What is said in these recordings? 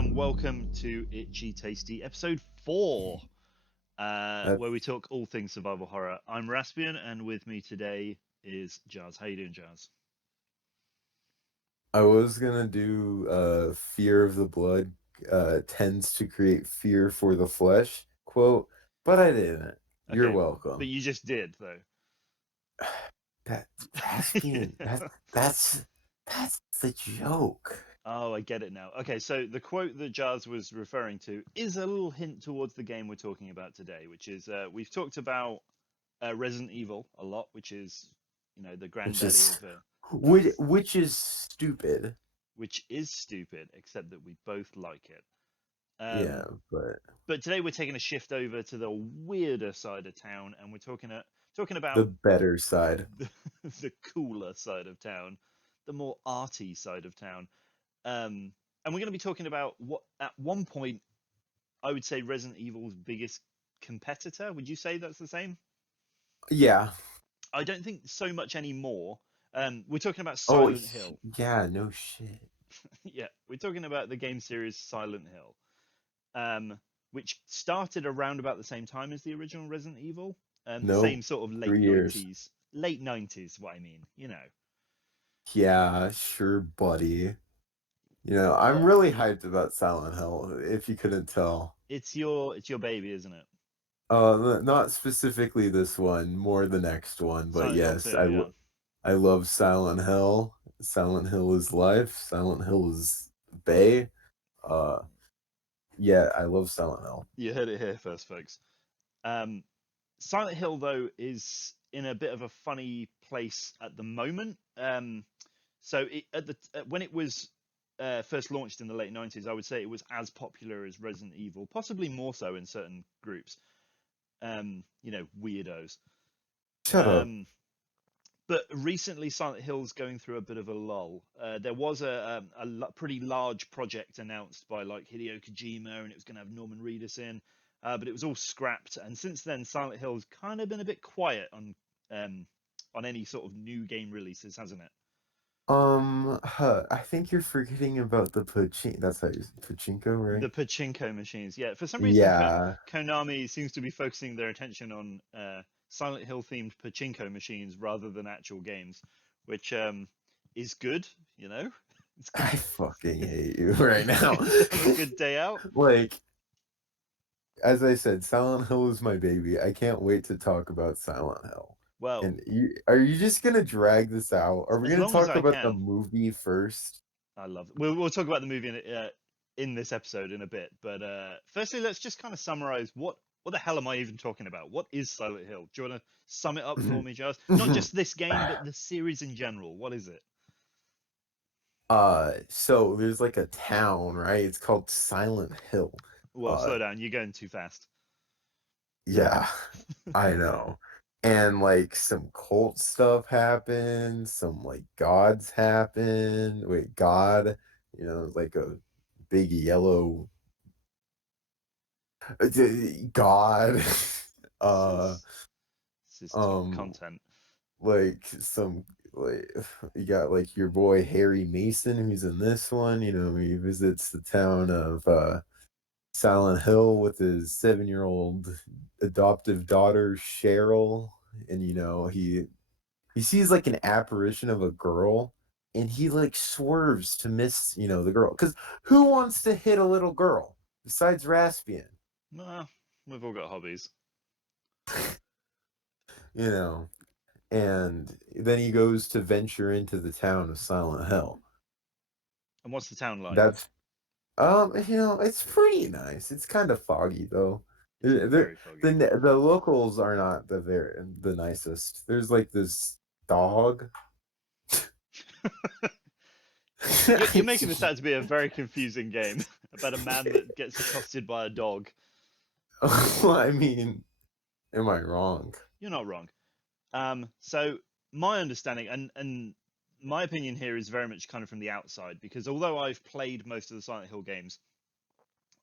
and welcome to Itchy Tasty episode 4, That where we talk all things survival horror. I'm Raspian, and with me today is Jazz. How you doing, Jazz? I was gonna do fear of the blood tends to create fear for the flesh quote, but I didn't. You're Okay, but welcome. you just did, though. That Raspian, that's the joke. Oh, I get it now. Okay, so the quote that Jazz was referring to is a little hint towards the game we're talking about today, which is we've talked about Resident Evil a lot, which is, the Which granddaddy is of which, those, which is stupid. which is stupid, except that we both like it. Yeah, Um, but but today we're taking a shift over to the weirder side of town, and we're talking the about better side. the, the cooler side of town, the more arty side of town. And we're going to be talking about what at one point I would say Resident Evil's biggest competitor. Would you say that's the same? Yeah. I don't think so much anymore. We're talking about Oh, Silent Hill. yeah, no shit. Yeah, we're talking about the game series Silent Hill, um, which started around about the same time as the original Resident Evil. The same Nope. sort of late 3 years. '90s, late '90s. What I mean, Yeah, sure, buddy. I'm What really hyped about Silent Hill, if you couldn't tell. it's your baby, isn't it? Not specifically this one, more the next one, but Silent Hill yes, 2, yeah. I love Silent Hill. Silent Hill is life. Silent Hill is Bay. Uh, yeah, I love Silent Hill. You heard it here first, folks. Um, Silent Hill though is in a bit of a funny place at the moment. So when it was first launched in the late '90s, I would say it was as popular as Resident Evil, possibly more so in certain groups. Weirdos. Shut up. Um, but recently, Silent Hill's going through a bit of a lull. There was a pretty large project announced by like Hideo Kojima, and it was going to have Norman Reedus in, but it was all scrapped. And since then, Silent Hill's kind of been a bit quiet on any sort of new game releases, hasn't it? I think you're forgetting about the That's how you pachinko, right? The pachinko machines, yeah. For some reason, Yeah. Konami seems to be focusing their attention on Silent Hill themed pachinko machines rather than actual games, which is good. You know, it's good. I fucking hate you right now. Have a good day out. Like, as I said, Silent Hill is my baby. I can't wait to talk about Silent Hill. Well, And are you just gonna drag this out? Are we as gonna long as talk I about the can. movie first? I love it. We'll talk about the movie in this episode in a bit, but firstly, let's just kind of summarize what the hell am I even talking about? What is Silent Hill? Do you want to sum it up for me, Jazz? Not just this game, but the series in general. What is it? So there's like a town, right? It's called Silent Hill. Well, Uh, slow down. You're going too fast. yeah, I know. And like some cult stuff happens, some like gods happen. Wait, God, like a big yellow God. This uh, is this is top um, content. like some like you got like your boy Harry Mason who's in this one. He visits the town of Silent Hill with his 7-year-old adoptive daughter Cheryl, and he sees like an apparition of a girl, and he like swerves to miss the girl, because who wants to hit a little girl besides Raspian? Nah, we've all got hobbies. you know and then he goes to venture into the town of Silent Hill. And what's the town like? That's it's pretty nice. It's kind of foggy though. It's The very foggy. the locals are not the nicest. There's like this dog. You're making this out to be a very confusing game about a man that gets accosted by a dog. I mean, am I wrong? You're not wrong. So my understanding and my opinion here is very much kind of from the outside, because although I've played most of the Silent Hill games,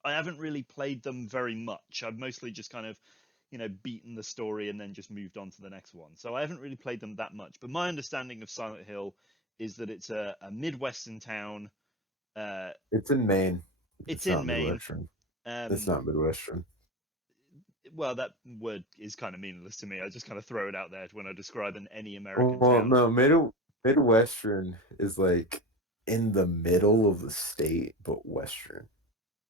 I haven't really played them very much. I've mostly just kind of, beaten the story and then just moved on to the next one. So I haven't really played them that much. But my understanding of Silent Hill is that it's a Midwestern town. Uh, It's in Maine. It's It's in not Maine. Midwestern. It's Um, not Midwestern. well, that word is kind of meaningless to me. I just kind of throw it out there when I describe any American Well, town. no, Midwestern is like in the middle of the state, but Western.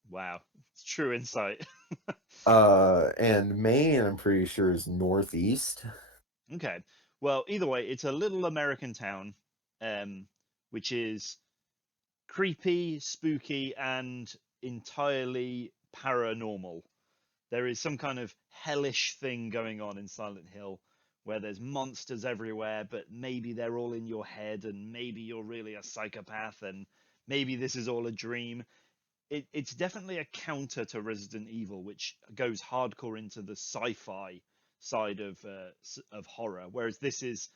Wow, it's true insight. And Maine, I'm pretty sure is northeast. Okay. Well, either way, it's a little American town, which is creepy, spooky, and entirely paranormal. There is some kind of hellish thing going on in Silent Hill where there's monsters everywhere, but maybe they're all in your head, and maybe you're really a psychopath, and maybe this is all a dream. It's definitely a counter to Resident Evil, which goes hardcore into the sci-fi side of horror, whereas this is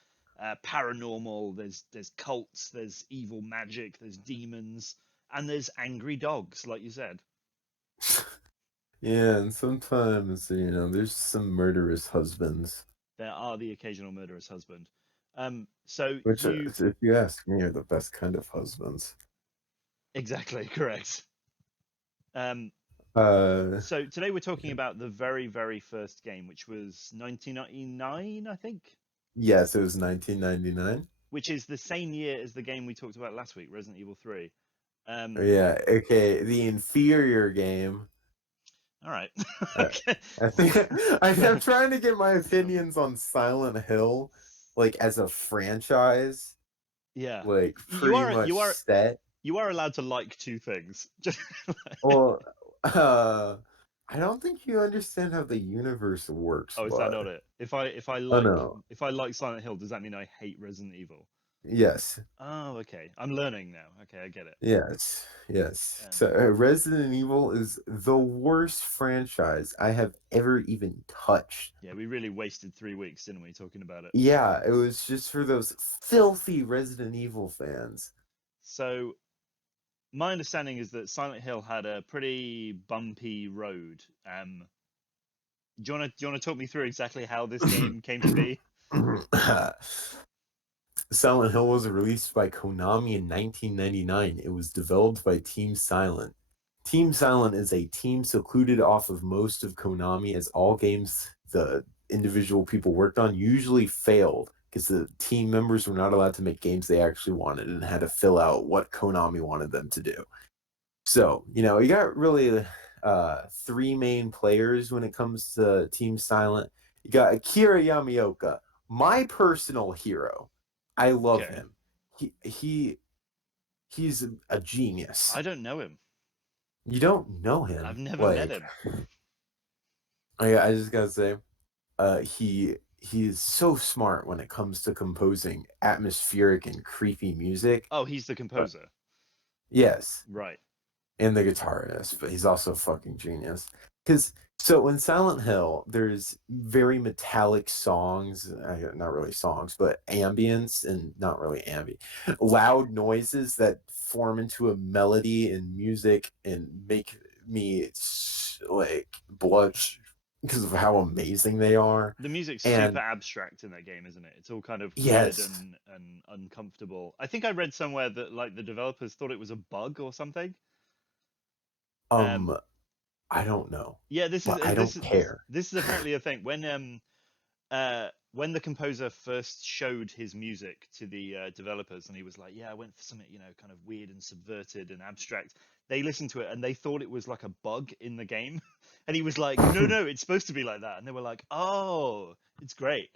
paranormal. There's cults, there's evil magic, there's demons, and there's angry dogs, like you said. Yeah, and sometimes, there's some murderous husbands, There are the occasional murderous husband. So which, you if you ask me, are the best kind of husbands. exactly correct. Um, Uh, so today we're talking about the very, very first game, which was 1999, I think, yes, it was 1999. which is the same year as the game we talked about last week, Resident Evil 3. Um, Yeah, okay, the inferior game. all right. Uh, Okay. I think I'm So, trying to get my so, opinions on Silent Hill, like as a franchise, yeah, like you pretty are much you are set. you are allowed to like two things. Just Well, uh, I don't think you understand how the universe works, oh, is that but not it? If I oh like no, if I like Silent Hill, does that mean I hate Resident Evil? yes, Oh, okay. I'm learning now. Okay, I get it. yes, yes. Um, So Resident Evil is the worst franchise I have ever even touched. yeah, we really wasted 3 weeks, didn't we, talking about it? Yeah, it was just for those filthy Resident Evil fans. So my understanding is that Silent Hill had a pretty bumpy road. Do you wanna talk me through exactly how this game came to be? Silent Hill was released by Konami in 1999. It was developed by Team Silent. Team Silent is a team secluded off of most of Konami, as all games the individual people worked on usually failed because the team members were not allowed to make games they actually wanted and had to fill out what Konami wanted them to do. So, you got really three main players when it comes to Team Silent. You got Akira Yamaoka, my personal hero. I love Okay, him. He's a genius. I don't know him. You don't know I've him. never met Like, him. I just gotta say, he is so smart when it comes to composing atmospheric and creepy music. Oh, he's the Uh, composer. yes, Right. and the guitarist, but he's also a fucking genius. Because so in Silent Hill, there's very metallic songs, not really songs, but ambience and not really ambient, loud noises that form into a melody and music and make me like blush because of how amazing they are. The music's super And abstract in that game, isn't it? It's all kind of weird yes, and uncomfortable. I think I read somewhere that like the developers thought it was a bug or something. Um, um, I don't know, yeah, this is but I this don't is this care. this is apparently a thing. When the composer first showed his music to the developers, and he was like, "Yeah, I went for something, kind of weird and subverted and abstract." They listened to it and they thought it was like a bug in the game, and he was like, "No, no, it's supposed to be like that." And they were like, "Oh, it's great."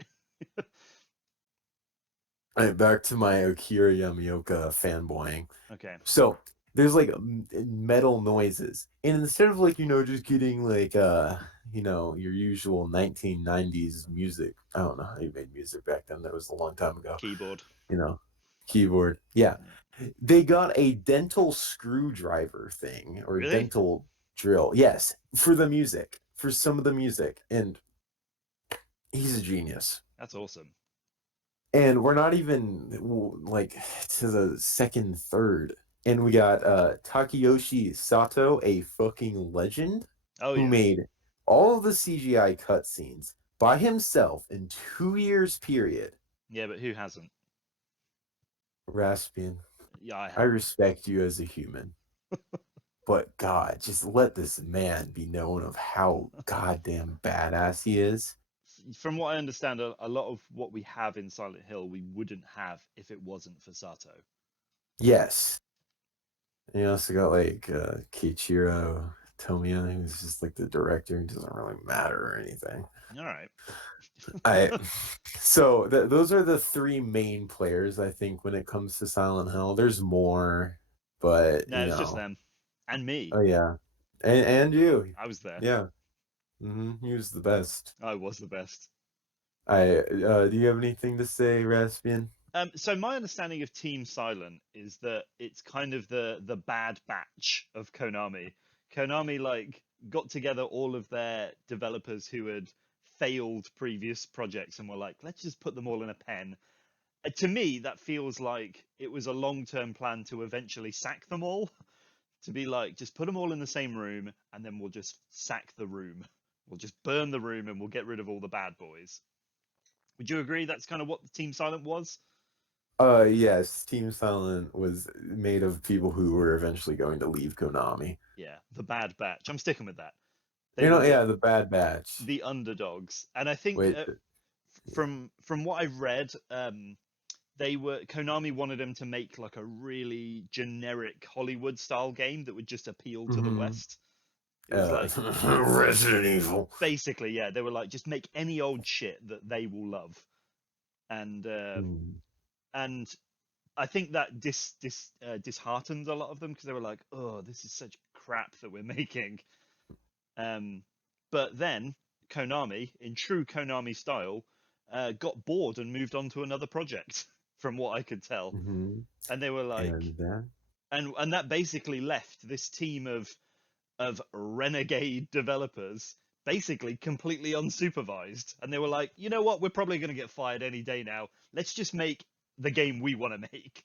All right, back to my Akira Yamaoka fanboying. Okay, So there's like metal noises, and instead of like just getting like your usual 1990s music. I don't know how you made music back then. That was a long time ago. keyboard. You know, keyboard. Yeah, Yeah. they got a dental screwdriver thing or a Really? dental drill. Yes, for the music, for some of the music, and he's a genius. That's awesome. And we're not even like to the second third, and we got Takeyoshi Sato, a fucking legend, Oh who yeah, made all of the CGI cutscenes by himself in 2 years period. yeah, but who hasn't? Raspian, Yeah, I I have. respect you as a human. But God, just let this man be known of how goddamn badass he is. From what I understand, a lot of what we have in Silent Hill we wouldn't have if it wasn't for Sato. Yes. And you also got like Kiichiro Tomiya, who's just like the director. He doesn't really matter or anything. All right. I so those are the three main players I think when it comes to Silent Hill. There's more, but No, it's just them and me. oh yeah, and you, I was there. yeah, he was the best. I was the best. I do you have anything to say, Raspian? So my understanding of Team Silent is that it's kind of the bad batch of Konami. Konami like got together all of their developers who had failed previous projects and were like, let's just put them all in a pen. To me, that feels like it was a long-term plan to eventually sack them all. To be like, just put them all in the same room and then we'll just sack the room. We'll just burn the room and we'll get rid of all the bad boys. Would you agree that's kind of what the Team Silent was? Yes, Team Silent was made of people who were eventually going to leave Konami. Yeah, the Bad Batch. I'm sticking with that. They You were know, yeah, the Bad Batch. the underdogs, and I think Wait, from what I've read, they were Konami wanted them to make like a really generic Hollywood style game that would just appeal to the mm-hmm. West. It was like Resident Evil. basically, yeah, they were like just make any old shit that they will love, and Mm. and I think that disheartened a lot of them because they were like, oh, this is such crap that we're making. Um, but then Konami, in true Konami style, got bored and moved on to another project, from what I could tell. Mm-hmm. And they were like, And that. and that basically left this team of renegade developers basically completely unsupervised. And they were like, you know what? We're probably going to get fired any day now. Let's just make the game we want to make.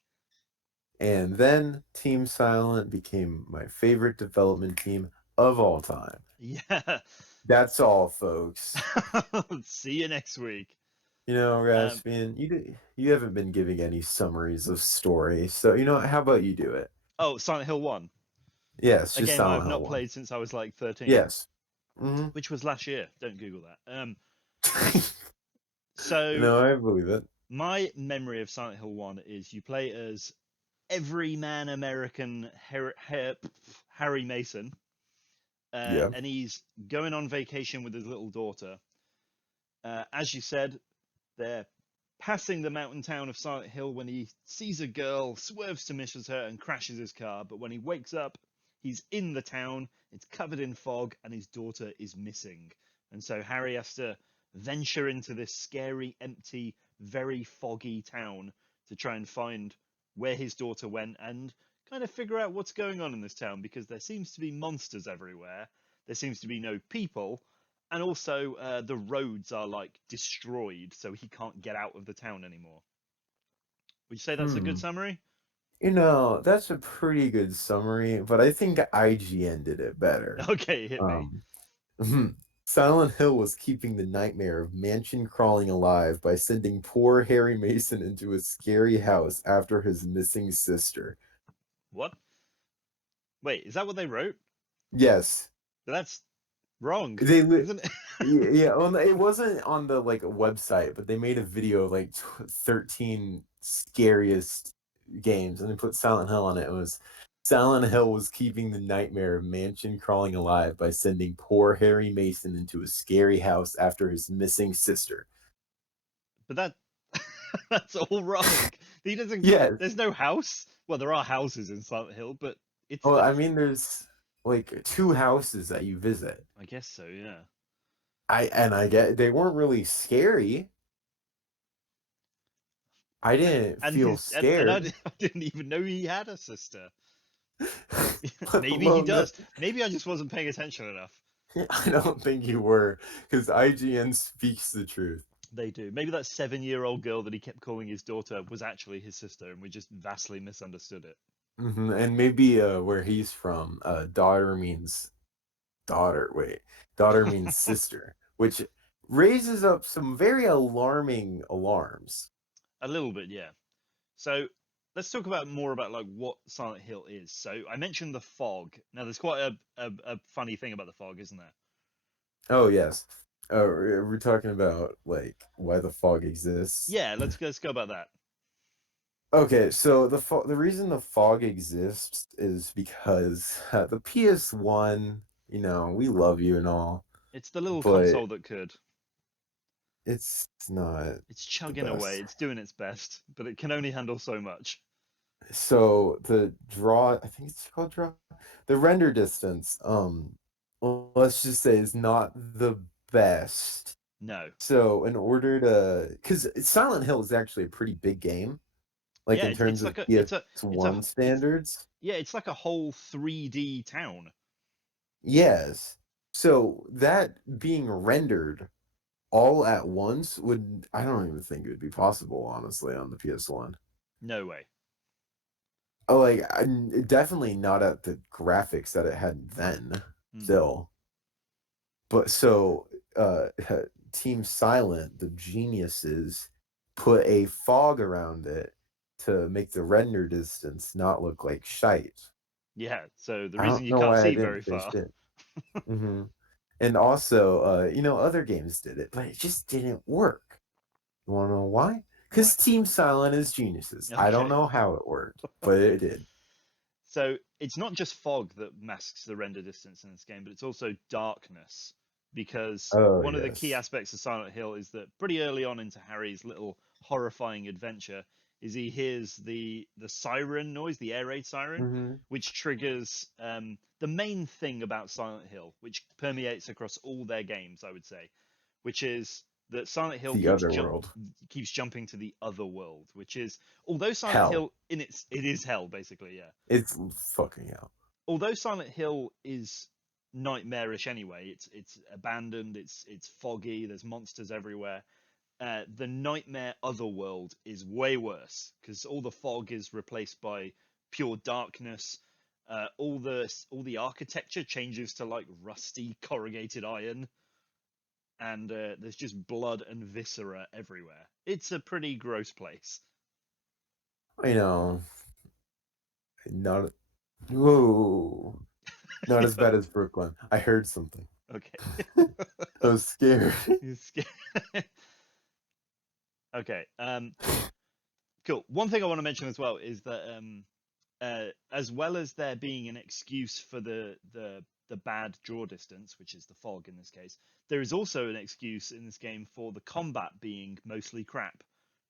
And then Team Silent became my favorite development team of all time. Yeah. That's all, folks. See you next week. You know, Um, Raspian, you haven't been giving any summaries of stories, so you know, how about you do it? oh, Silent Hill 1, Yes, a just game I've Silent Hill not one. played since I was like 13, Yes. Mm-hmm. which was last year. Don't Google that. So, No, I believe it. my memory of Silent Hill 1 is you play as everyman American Harry Mason, Yeah. and he's going on vacation with his little daughter. As you said, they're passing the mountain town of Silent Hill when he sees a girl, swerves to miss her, and crashes his car. But when he wakes up, he's in the town, it's covered in fog, and his daughter is missing. And so Harry has to venture into this scary, empty, very foggy town to try and find where his daughter went and kind of figure out what's going on in this town because there seems to be monsters everywhere. There seems to be no people, and also the roads are like destroyed, so he can't get out of the town anymore. Would you say that's a good Hmm. summary? You know, that's a pretty good summary, but I think IGN did it better. Okay, hit me. Um, Silent Hill was keeping the nightmare of mansion crawling alive by sending poor Harry Mason into a scary house after his missing sister. What? Wait, is that what they wrote? Yes, That's wrong, they isn't it? yeah, well, it wasn't on the like website, but they made a video of like 13 scariest games and they put Silent Hill on it. It was Silent Hill was keeping the nightmare of mansion crawling alive by sending poor Harry Mason into a scary house after his missing sister. But that that's all wrong. He doesn't. Yes. There's no house. Well, there are houses in Silent Hill, but it's Well, the. I mean, there's like two houses that you visit. I guess so. Yeah. I get they weren't really scary. I didn't And feel his and scared. I didn't even know he had a sister. Let Maybe he alone that does. Maybe I just wasn't paying attention enough. I don't think you were, because IGN speaks the truth. They do. Maybe that 7-year-old girl that he kept calling his daughter was actually his sister, and we just vastly misunderstood it. And maybe where he's from, daughter means daughter. Wait, daughter means sister, which raises up some very alarming alarms. A little bit, yeah. So let's talk about more about like what Silent Hill is. So I mentioned the fog. Now there's quite a funny thing about the fog, isn't there? Oh yes. We're talking about like why the fog exists. Yeah, let's go about that. Okay, so the reason the fog exists is because the PS1, we love you and all, It's the little but console that could. it's not It's the chugging away. best. It's doing its best, but it can only handle so much. So I think it's called draw, the render distance, well, let's just say is not the best. No. So in order because Silent Hill is actually a pretty big game, like Yeah, in terms of it's a PS1 it's standards. yeah, it's like a whole 3D town. Yes. So that being rendered all at once I don't even think it would be possible, honestly, on the PS1. No way. Oh, like definitely not at the graphics that it had then, Hmm. still. But so Team Silent, the geniuses, put a fog around it to make the render distance not look like shite. Yeah, so the I reason don't you know can't why I see didn't very say far. shit. Hmm. And also, other games did it, but it just didn't work. You want to know why? Why? Because Team Silent is geniuses. I don't Okay. know how it worked, but it did. So it's not just fog that masks the render distance in this game, but it's also darkness. Because Oh, one of the key yes. aspects of Silent Hill is that pretty early on into Harry's little horrifying adventure is he hears the siren noise, the air raid siren, Hmm. which triggers the main thing about Silent Hill, which permeates across all their games, I would say, which is that Silent Hill The other world. keeps jumping to the other world, which is although Silent Hell. Hill it is hell basically, yeah. It's fucking hell. Although Silent Hill is nightmarish anyway, it's abandoned, it's foggy, there's monsters everywhere. The nightmare otherworld is way worse because all the fog is replaced by pure darkness. All the architecture changes to like rusty corrugated iron, and there's just blood and viscera everywhere. It's a pretty gross place. I know. Not whoa. Not as bad as Brooklyn. I heard something. Okay. I was scared. You sca- okay. Cool. One thing I want to mention as well is that as well as there being an excuse for the bad draw distance, which is the fog in this case, there is also an excuse in this game for the combat being mostly crap,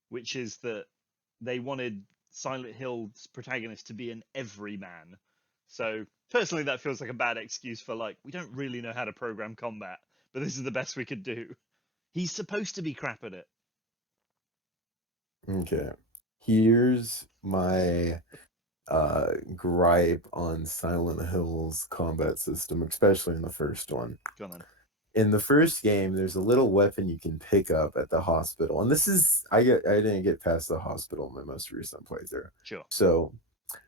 which is that they wanted Silent Hill's protagonist to be an everyman. So personally, that feels like a bad excuse for like we don't really know how to program combat, but this is the best we could do. He's supposed to be crap at it. Okay. Here's my gripe on Silent Hill's combat system, especially in the first one. Go on then. In the first game, there's a little weapon you can pick up at the hospital, and this is I didn't get past the hospital in my most recent playthrough. Sure. So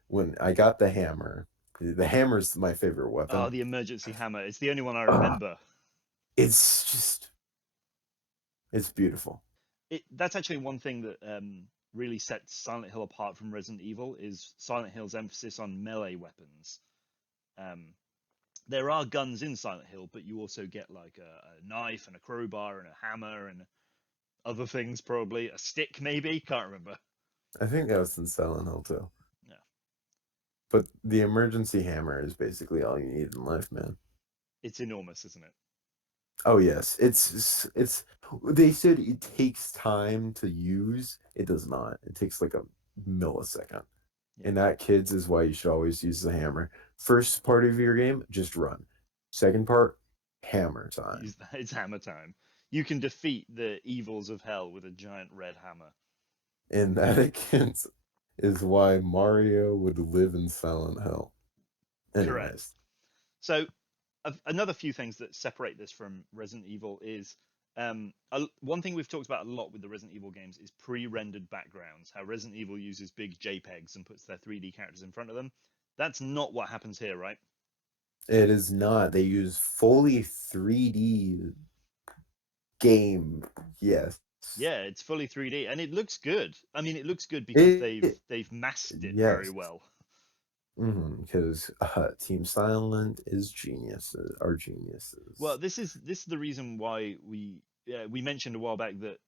when I got the hammer's my favorite Oh, weapon. the emergency hammer. It's the only one I Uh, remember. it's just it's beautiful. That's actually one thing that really sets Silent Hill apart from Resident Evil is Silent Hill's emphasis on melee weapons. Um, there are guns in Silent Hill, but you also get like a knife and a crowbar and a hammer and other things, probably a stick, maybe. Can't remember. I think that was in Silent Hill too. Yeah, But the emergency hammer is basically all you need in life, man. it's enormous, isn't it? Oh yes, it's. They said it takes time to use. It does not. It takes like a millisecond. Yeah, And that, kids, is why you should always use the hammer. First part of your game, just run. Second part, hammer time. use that. It's hammer time. You can defeat the evils of hell with a giant red hammer. And that, kids, is why Mario would live in Silent Hill. Correct. Anyways, So another few things that separate this from Resident Evil is one thing we've talked about a lot with the Resident Evil games is pre-rendered backgrounds. How Resident Evil uses big JPEGs and puts their 3D characters in front of them. That's not what happens here, right? it is not. They use fully 3D game. Yes. Yeah, it's fully 3D and it looks good. I mean, it looks good because It they've masked it yes. very well. Because Team Silent is geniuses, are geniuses. Well, this is the reason why we mentioned a while back that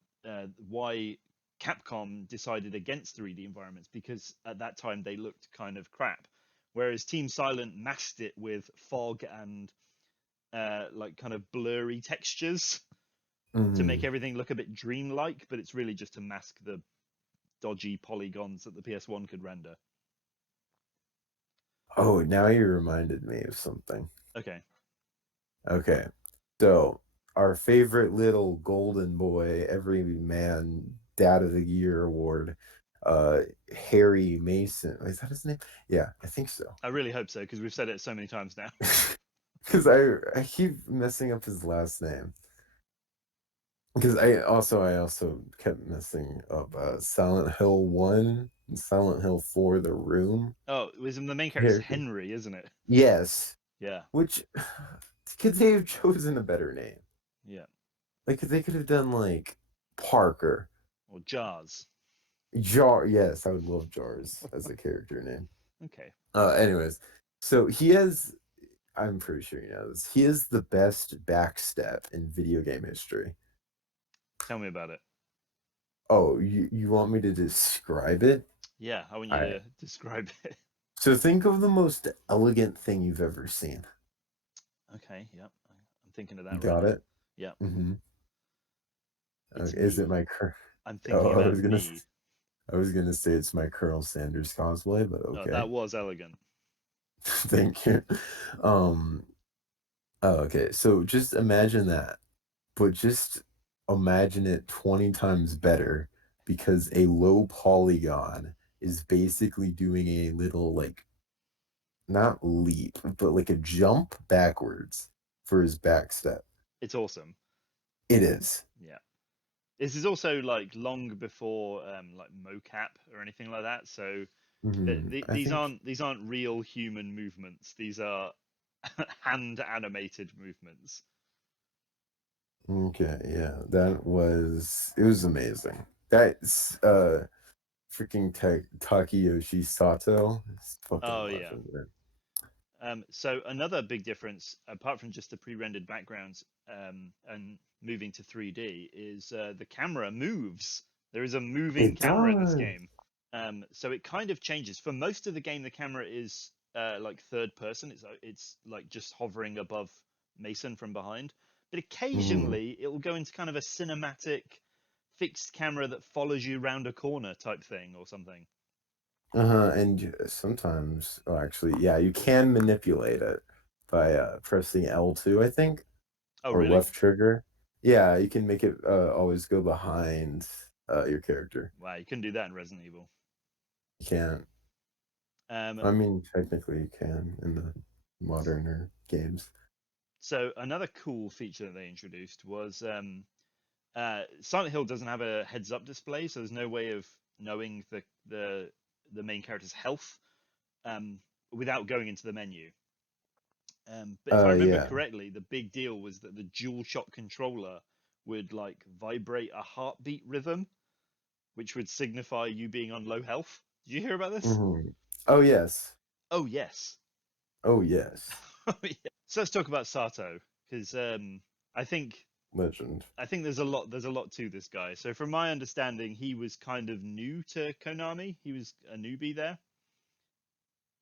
why Capcom decided against 3D environments because at that time they looked kind of crap, whereas Team Silent masked it with fog and like kind of blurry textures to make Mhm. everything look a bit dreamlike, but it's really just to mask the dodgy polygons that the PS1 could render. Oh, now you reminded me of something. Okay. Okay. So, our favorite little golden boy, every man dad of the year award, uh Harry Mason. Is that his name? Yeah, I think so. I really hope so because we've said it so many times now. Because I keep messing up his last name. Because I also kept messing up Silent Hill 1 and Silent Hill 4 The Room Oh, it was the main character's character. Henry, isn't it? Yes. Yeah. Which could they have chosen a better name? Yeah. Like they could have done like Parker. Or Jars. Jar, yes, I would love Jars as a character name. Okay. Anyways, so he has, I'm pretty sure you know this, he is the best backstep in video game history. Tell me about it. Oh, you want me to describe it? Yeah, I want you I to describe it. So think of the most elegant thing you've ever seen. Okay, yep. I'm thinking of You that right got now. it? Yeah, Mm-hmm. it's Is it me. my I'm oh, thinking about me. I was gonna say it's my Colonel Sanders cosplay, but Oh, okay. that was elegant. Thank you. Um, oh, okay. So just imagine that, but just imagine it 20 times better because a low polygon is basically doing a little like not leap, but like a jump backwards for his back step. It's awesome. It is. Yeah. This is also like long before like mocap or anything like that. So I think these aren't real human movements. These are hand animated movements. okay, yeah, it was amazing. That's freaking Takeyoshi Sato is fucking Oh yeah. legendary. So another big difference, apart from just the pre-rendered backgrounds and moving to 3D, is the camera moves. There is a moving It camera in this does. game. So it kind of changes. For most of the game, the camera is like third person. It's like just hovering above Mason from behind. But Mhm. occasionally, it will go into kind of a cinematic fixed camera that follows you around a corner type thing or something. Uh-huh, and sometimes, oh, actually, yeah, you can manipulate it by pressing L2, I think, Oh, or really? left trigger. Yeah, you can make it always go behind your character. Wow, you couldn't do that in Resident Evil. You can't. Um, I mean, technically, you can in the moderner games. So another cool feature that they introduced was Silent Hill doesn't have a heads up display, so there's no way of knowing the main character's health um, without going into the menu. But if I remember Yeah. correctly, the big deal was that the DualShock controller would like vibrate a heartbeat rhythm, which would signify you being on low health. Did you hear about this? Oh yes. Oh yes. Oh yes. Oh yeah. So let's talk about Sato because I think Legend. there's a lot to this guy. So from my understanding, he was kind of new to Konami. He was a newbie there,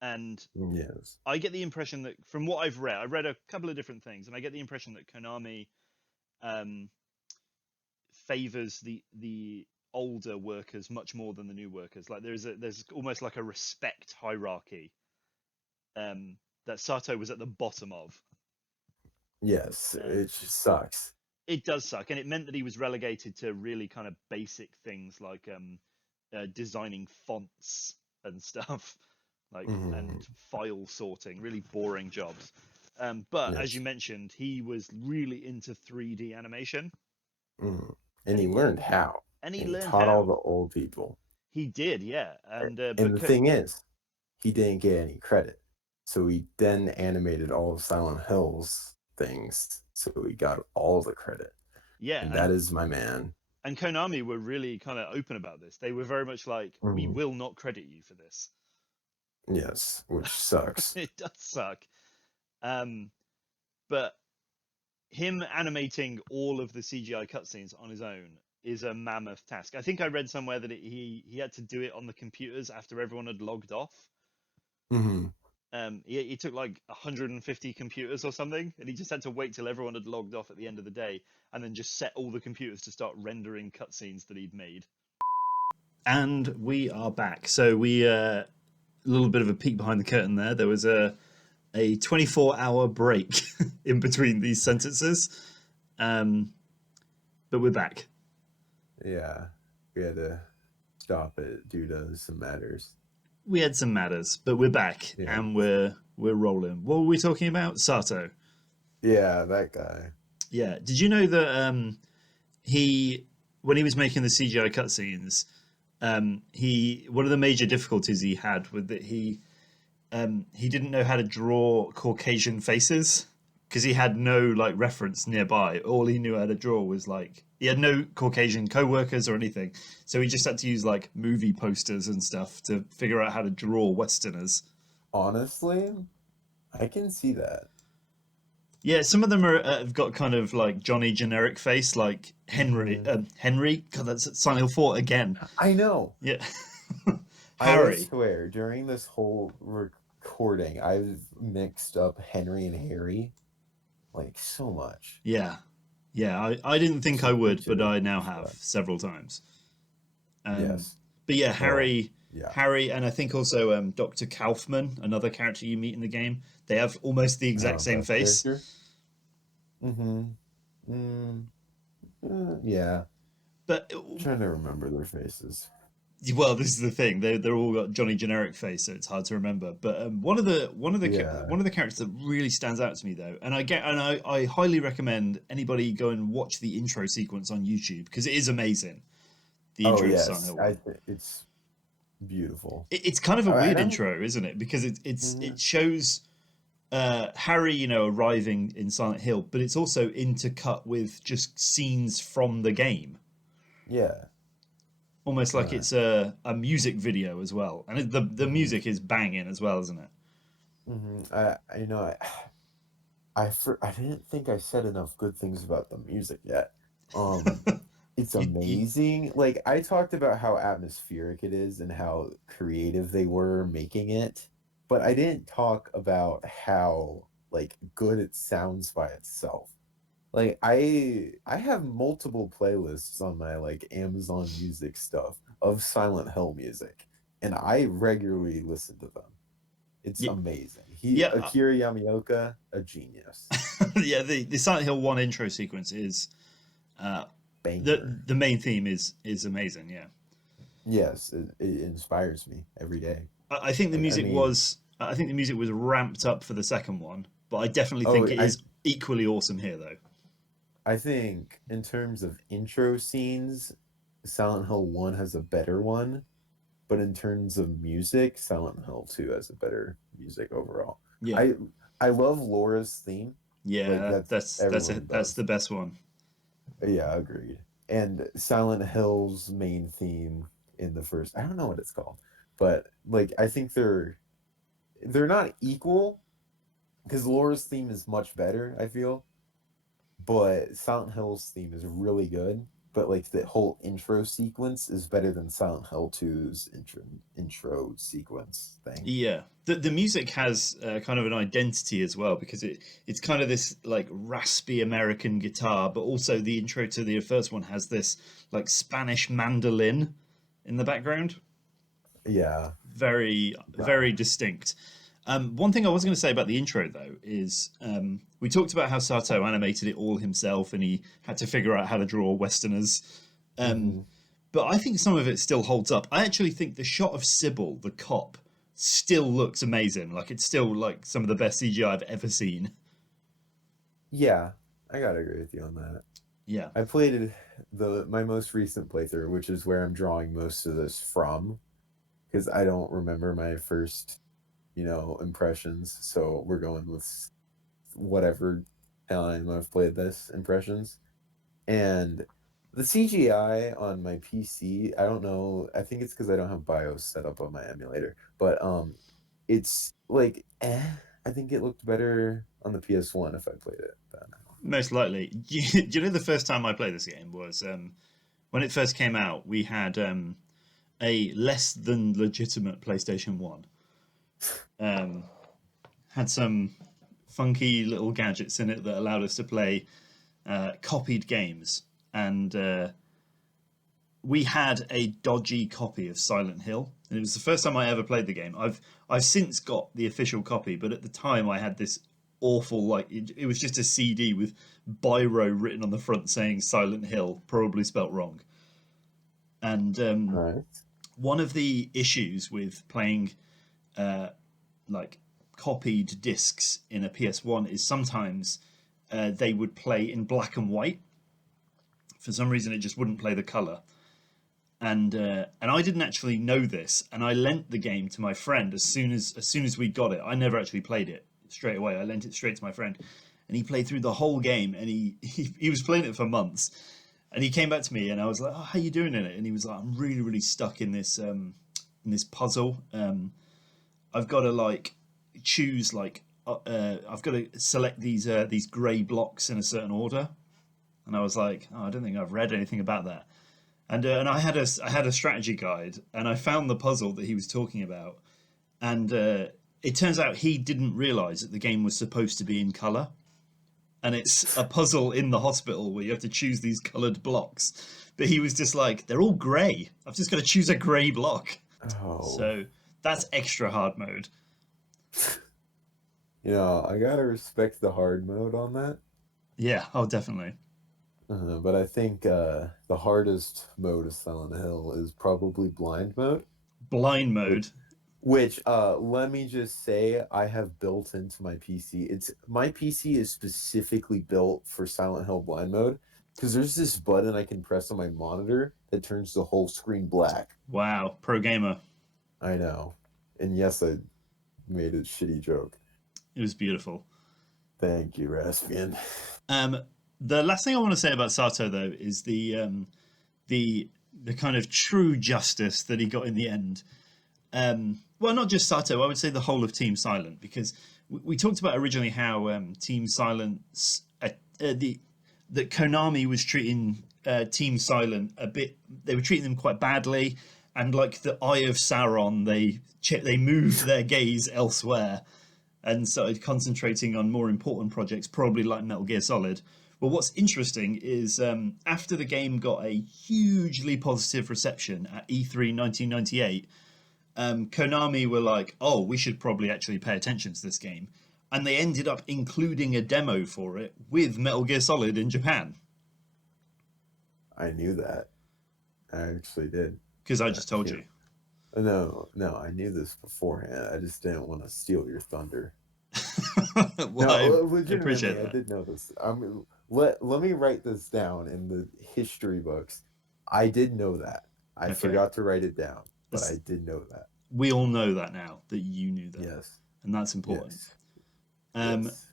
and Yes. I get the impression that from what I read a couple of different things, and I get the impression that Konami um, favors the older workers much more than the new workers. Like there's almost like a respect hierarchy um, that Sato was at the bottom of. Yes. Um, It just sucks. it does suck, and it meant that he was relegated to really kind of basic things like designing fonts and stuff, like and Mhm. file sorting, really boring jobs. But as you Yes. mentioned, he was really into 3D animation, And and he learned how, he and he learned taught all how. the old people. He did, yeah. And And the thing is, he didn't get any credit. So he then animated all of Silent Hill's things. So he got all the credit. yeah, And that and is my man. And Konami were really kind of open about this. They were very much like, we Mhm. will not credit you for this. Yes, which sucks. It does suck. Um, but him animating all of the CGI cutscenes on his own is a mammoth task. I think I read somewhere that he had to do it on the computers after everyone had logged off. Hmm. He took like 150 computers or something, and he just had to wait till everyone had logged off at the end of the day, and then just set all the computers to start rendering cutscenes that he'd made. And we are back. So we a little bit of a peek behind the curtain there. There was a 24-hour break in between these sentences, but we're back. Yeah, we had to stop it due to some matters. We had some matters, but we're back Yeah, and we're rolling. What were we talking about? Sato. yeah, that guy. Yeah. Did you know that he, when he was making the CGI cutscenes, he one of the major difficulties he had with that he didn't know how to draw Caucasian faces because he had no like reference nearby. All he knew how to draw was like he had no Caucasian co-workers or anything, so he just had to use like movie posters and stuff to figure out how to draw Westerners. Honestly, I can see that. Yeah, some of them have got kind of like Johnny generic face, like Henry. Hmm. Henry, God, that's Silent Hill 4 again. I know. Yeah, I Harry. swear, during this whole recording, I've mixed up Henry and Harry like so much. Yeah, yeah. I didn't think I So would, each of but the I now have flashbacks. several times. Yes. But yeah, Well, yeah. Harry, and I think also Dr. Kaufman, another character you meet in the game. They have almost the exact Oh, same that face. character. Mm-hmm. Mm, yeah. But Trying to remember their faces. well, this is the thing. They're all got Johnny generic face, so it's hard to remember. But Yeah. one of the characters that really stands out to me though, and I highly recommend anybody go and watch the intro sequence on YouTube because it is amazing. The Oh, intro to Silent yes. Hill 1. It's beautiful. It's kind of a And weird I'm. intro, isn't it? Because Mhm. it shows Harry, arriving in Silent Hill, but it's also intercut with just scenes from the game, Yeah. almost like Uh, it's a music video as well. And the mhm. music is banging as well, isn't it? Mhm. I didn't think I said enough good things about the music yet. Um, it's You amazing. Like I talked about how atmospheric it is and how creative they were making it, but I didn't talk about how like good it sounds by itself. Like I have multiple playlists on my like Amazon Music stuff of Silent Hill music, and I regularly listen to them. It's you, amazing. yeah, Akira Yamaoka, a genius. yeah. The Silent Hill 1 intro sequence is uh, Banger. the main theme is amazing. Yeah, Yes, it inspires me every day. I think the Like I music mean, was ramped up for the second one, but I definitely oh, think it is equally awesome here though. I think in terms of intro scenes, Silent Hill 1 has a better one, but in terms of music, Silent Hill 2 has a better music overall. Yeah, I I love Laura's theme. Like yeah. everyone That's does. the best one. Yeah, agreed. And Silent Hill's main theme in the first, I don't know what it's called, but like I think they're not equal because Laura's theme is much better, I feel, but Silent Hill's theme is really good. But like the whole intro sequence is better than Silent Hill 2's intro sequence thing. Yeah, the music has kind of an identity as well because it's kind of this like raspy American guitar, but also the intro to the first one has this like Spanish mandolin in the background. Yeah. Very distinct. One thing I was going to say about the intro though is we talked about how Sato animated it all himself and he had to figure out how to draw Westerners. Um, Hmm. but I think some of it still holds up. I actually think the shot of Sybil, the cop, still looks amazing. Like it's still like some of the best CGI I've ever seen. Yeah, I gotta agree with you on that. Yeah, I played my most recent playthrough, which is where I'm drawing most of this from, because I don't remember my first, impressions. So we're going with whatever time I've played this impressions. And The CGI on my PC, I don't know. I think it's because I don't have BIOS set up on my emulator, but it's like I think it looked better on the PS1 if I played it then. Most likely. Do you know the first time I played this game was when it first came out? We had a less than legitimate PlayStation 1. Um, had some funky little gadgets in it that allowed us to play copied games. And we had a dodgy copy of Silent Hill. And it was the first time I ever played the game. I've since got the official copy, but at the time I had this awful, like, it was just a CD with biro written on the front saying Silent Hill, probably spelt wrong. And Right. one of the issues with playing like copied discs in a PS1 is sometimes they would play in black and white. For some reason, it just wouldn't play the color. And I didn't actually know this, and I lent the game to my friend as soon as we got it. I never actually played it straight away. I lent it straight to my friend, and he played through the whole game, and he was playing it for months. And he came back to me, and I was like, "Oh, how you doing in it?" And he was like, "I'm really, really stuck in this puzzle. I've got to like choose like I've got to select these grey blocks in a certain order." And I was like, "Oh, I don't think I've read anything about that." And I had a strategy guide, and I found the puzzle that he was talking about, and it turns out he didn't realize that the game was supposed to be in color, and it's a puzzle in the hospital where you have to choose these colored blocks. But he was just like, they're all gray. I've just got to choose a gray block. Oh, So that's extra hard mode. I gotta respect the hard mode on that. Yeah, oh, definitely. But I think the hardest mode of Silent Hill is probably blind mode, Blind which mode. let me just say I have built into my PC. My PC is specifically built for Silent Hill blind mode because there's this button I can press on my monitor that turns the whole screen black. Wow, pro gamer. I know. And yes, I made a shitty joke. It was beautiful. Thank you, Raspian. Um, the last thing I want to say about Sato though is the the kind of true justice that he got in the end. Well, not just Sato, I would say the whole of Team Silent, because we talked about originally how Team Silent, the that Konami was treating Team Silent a bit. They were treating them quite badly, and like the Eye of Sauron, they moved their gaze elsewhere and started concentrating on more important projects, probably like Metal Gear Solid. Well, what's interesting is after the game got a hugely positive reception at E3 1998, Konami were like, oh, we should probably actually pay attention to this game. And they ended up including a demo for it with Metal Gear Solid in Japan. I knew that. I actually did. Because I just told you. No, I knew this beforehand. I just didn't want to steal your thunder. Well, No, I legitimately, appreciate I that. did know this. Let me write this down in the history books. I did know that. I Okay. forgot to write it down, but I did know that. We all know that now, that you knew that. Yes. And that's important. Yes. Yes.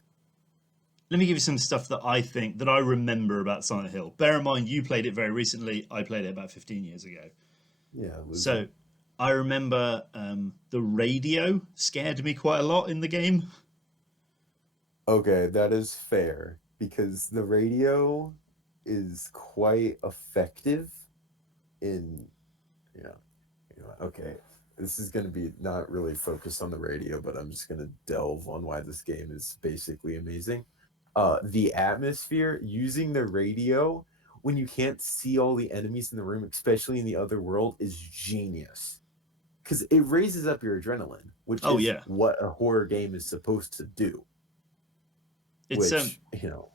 Let me give you some stuff that I remember about Silent Hill. Bear in mind, you played it very recently. I played it about 15 years ago. Yeah. So I remember the radio scared me quite a lot in the game. Okay, that is fair because the radio is quite effective in, okay, this is going to be not really focused on the radio, but I'm just going to delve on why this game is basically amazing. The atmosphere using the radio when you can't see all the enemies in the room, especially in the other world, is genius because it raises up your adrenaline, which is what a horror game is supposed to do. It's which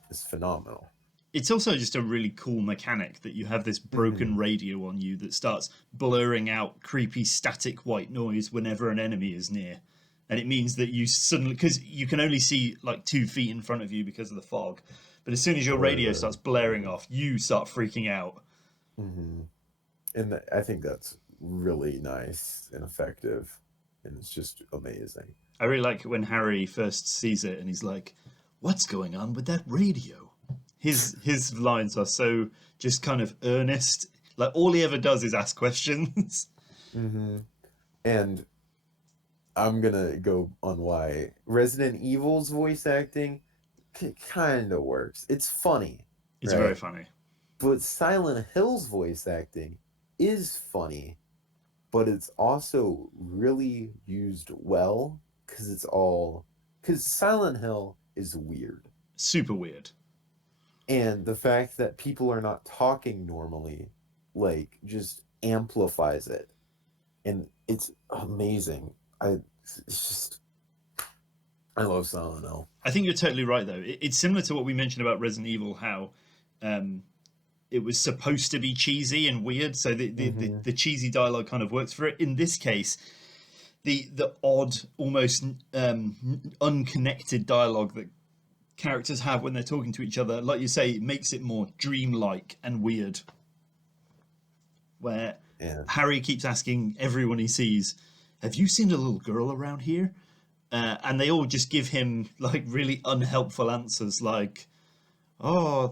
is phenomenal. It's also just a really cool mechanic that you have this broken radio on you that starts blurring out creepy static white noise whenever an enemy is near. And it means that you suddenly, because you can only see like 2 feet in front of you because of the fog, but as soon as your radio starts blaring off, you start freaking out. And I think that's really nice and effective, and it's just amazing. I really like when Harry first sees it and he's like, what's going on with that radio? his lines are so just kind of earnest. Like all he ever does is ask questions. Mm-hmm. And I'm gonna go on why Resident Evil's voice acting kind of works. It's funny, It's right? very funny. But Silent Hill's voice acting is funny, but it's also really used well because Silent Hill is weird. Super weird. And the fact that people are not talking normally, like, just amplifies it. And it's amazing. It's just, I love Silent Hill. I think you're totally right, though. It's similar to what we mentioned about Resident Evil, how it was supposed to be cheesy and weird, so the cheesy dialogue kind of works for it. In this case, the odd, almost unconnected dialogue that characters have when they're talking to each other, like you say, it makes it more dreamlike and weird. Where Harry keeps asking everyone he sees, "Have you seen a little girl around here?" And they all just give him like really unhelpful answers, like, "Oh,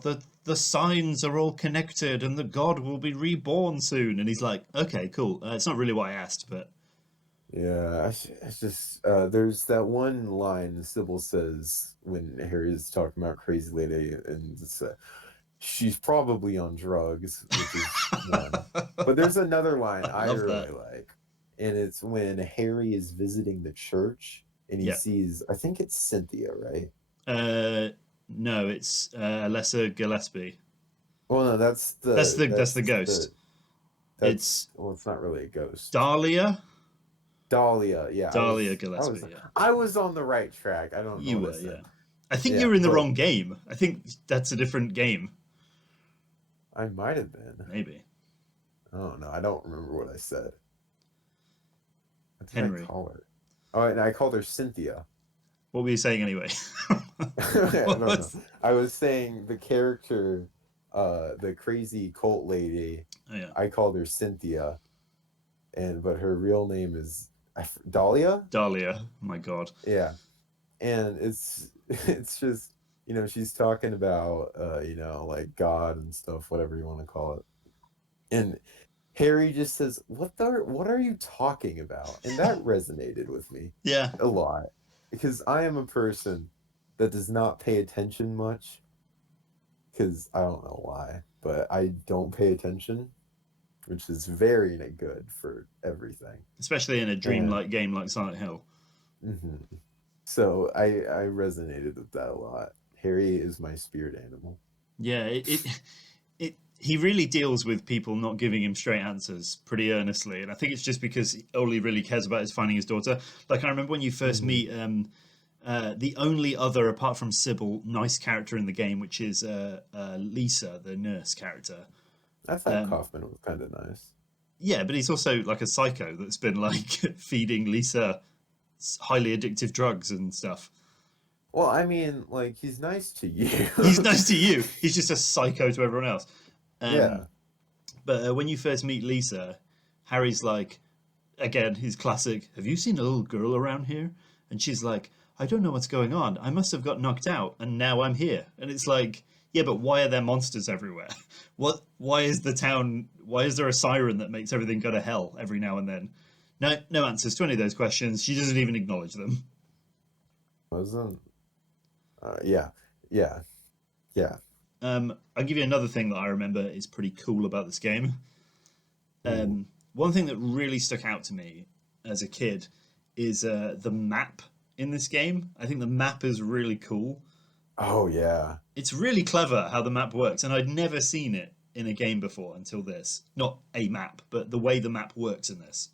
the signs are all connected, and the god will be reborn soon." And he's like, "Okay, cool. It's not really what I asked, but." Yeah, it's just there's that one line Sybil says when Harry's talking about Crazy Lady, and it's she's probably on drugs, which is one. But there's another line I really like, and it's when Harry is visiting the church and he sees, I think it's Cynthia, right? No, it's Lesser Gillespie. Well, no, that's the ghost. It's not really a ghost. Dahlia, yeah. Dahlia Gillespie. I was on the right track. I don't know. You were, yeah. I think you were in the wrong game. I think that's a different game. I might have been. Maybe. I don't know. I don't remember what I said. What did Henry. I call her? Oh, and I called her Cynthia. What were you saying anyway? I don't know. I was saying the character, the crazy cult lady. Oh, yeah. I called her Cynthia, but her real name is Dahlia. Dahlia. Oh my God. Yeah, and it's just, she's talking about like God and stuff, whatever you want to call it, and Harry just says, what are you talking about? And that resonated with me a lot, because I am a person that does not pay attention much, because I don't know why, but I don't pay attention, which is very good for everything, especially in a dreamlike game like Silent Hill. Mm-hmm. So I resonated with that a lot. Harry is my spirit animal. Yeah, he really deals with people not giving him straight answers pretty earnestly, and I think it's just because all he really cares about is finding his daughter. Like, I remember when you first meet the only other, apart from Sybil, nice character in the game, which is Lisa, the nurse character. I thought Kaufman was kind of nice. Yeah, but he's also like a psycho that's been like feeding Lisa highly addictive drugs and stuff. Well, I mean, like, he's nice to you. He's nice to you. He's just a psycho to everyone else. Yeah. But when you first meet Lisa, Harry's like, again, his classic, "Have you seen a little girl around here?" And she's like, "I don't know what's going on. I must have got knocked out, and now I'm here." And it's like, yeah, but why are there monsters everywhere? Why is there a siren that makes everything go to hell every now and then? No answers to any of those questions. She doesn't even acknowledge them. Wasn't. Yeah. I'll give you another thing that I remember is pretty cool about this game. One thing that really stuck out to me as a kid is the map in this game. I think the map is really cool. Oh, yeah. It's really clever how the map works, and I'd never seen it in a game before until this. Not a map, but the way the map works in this.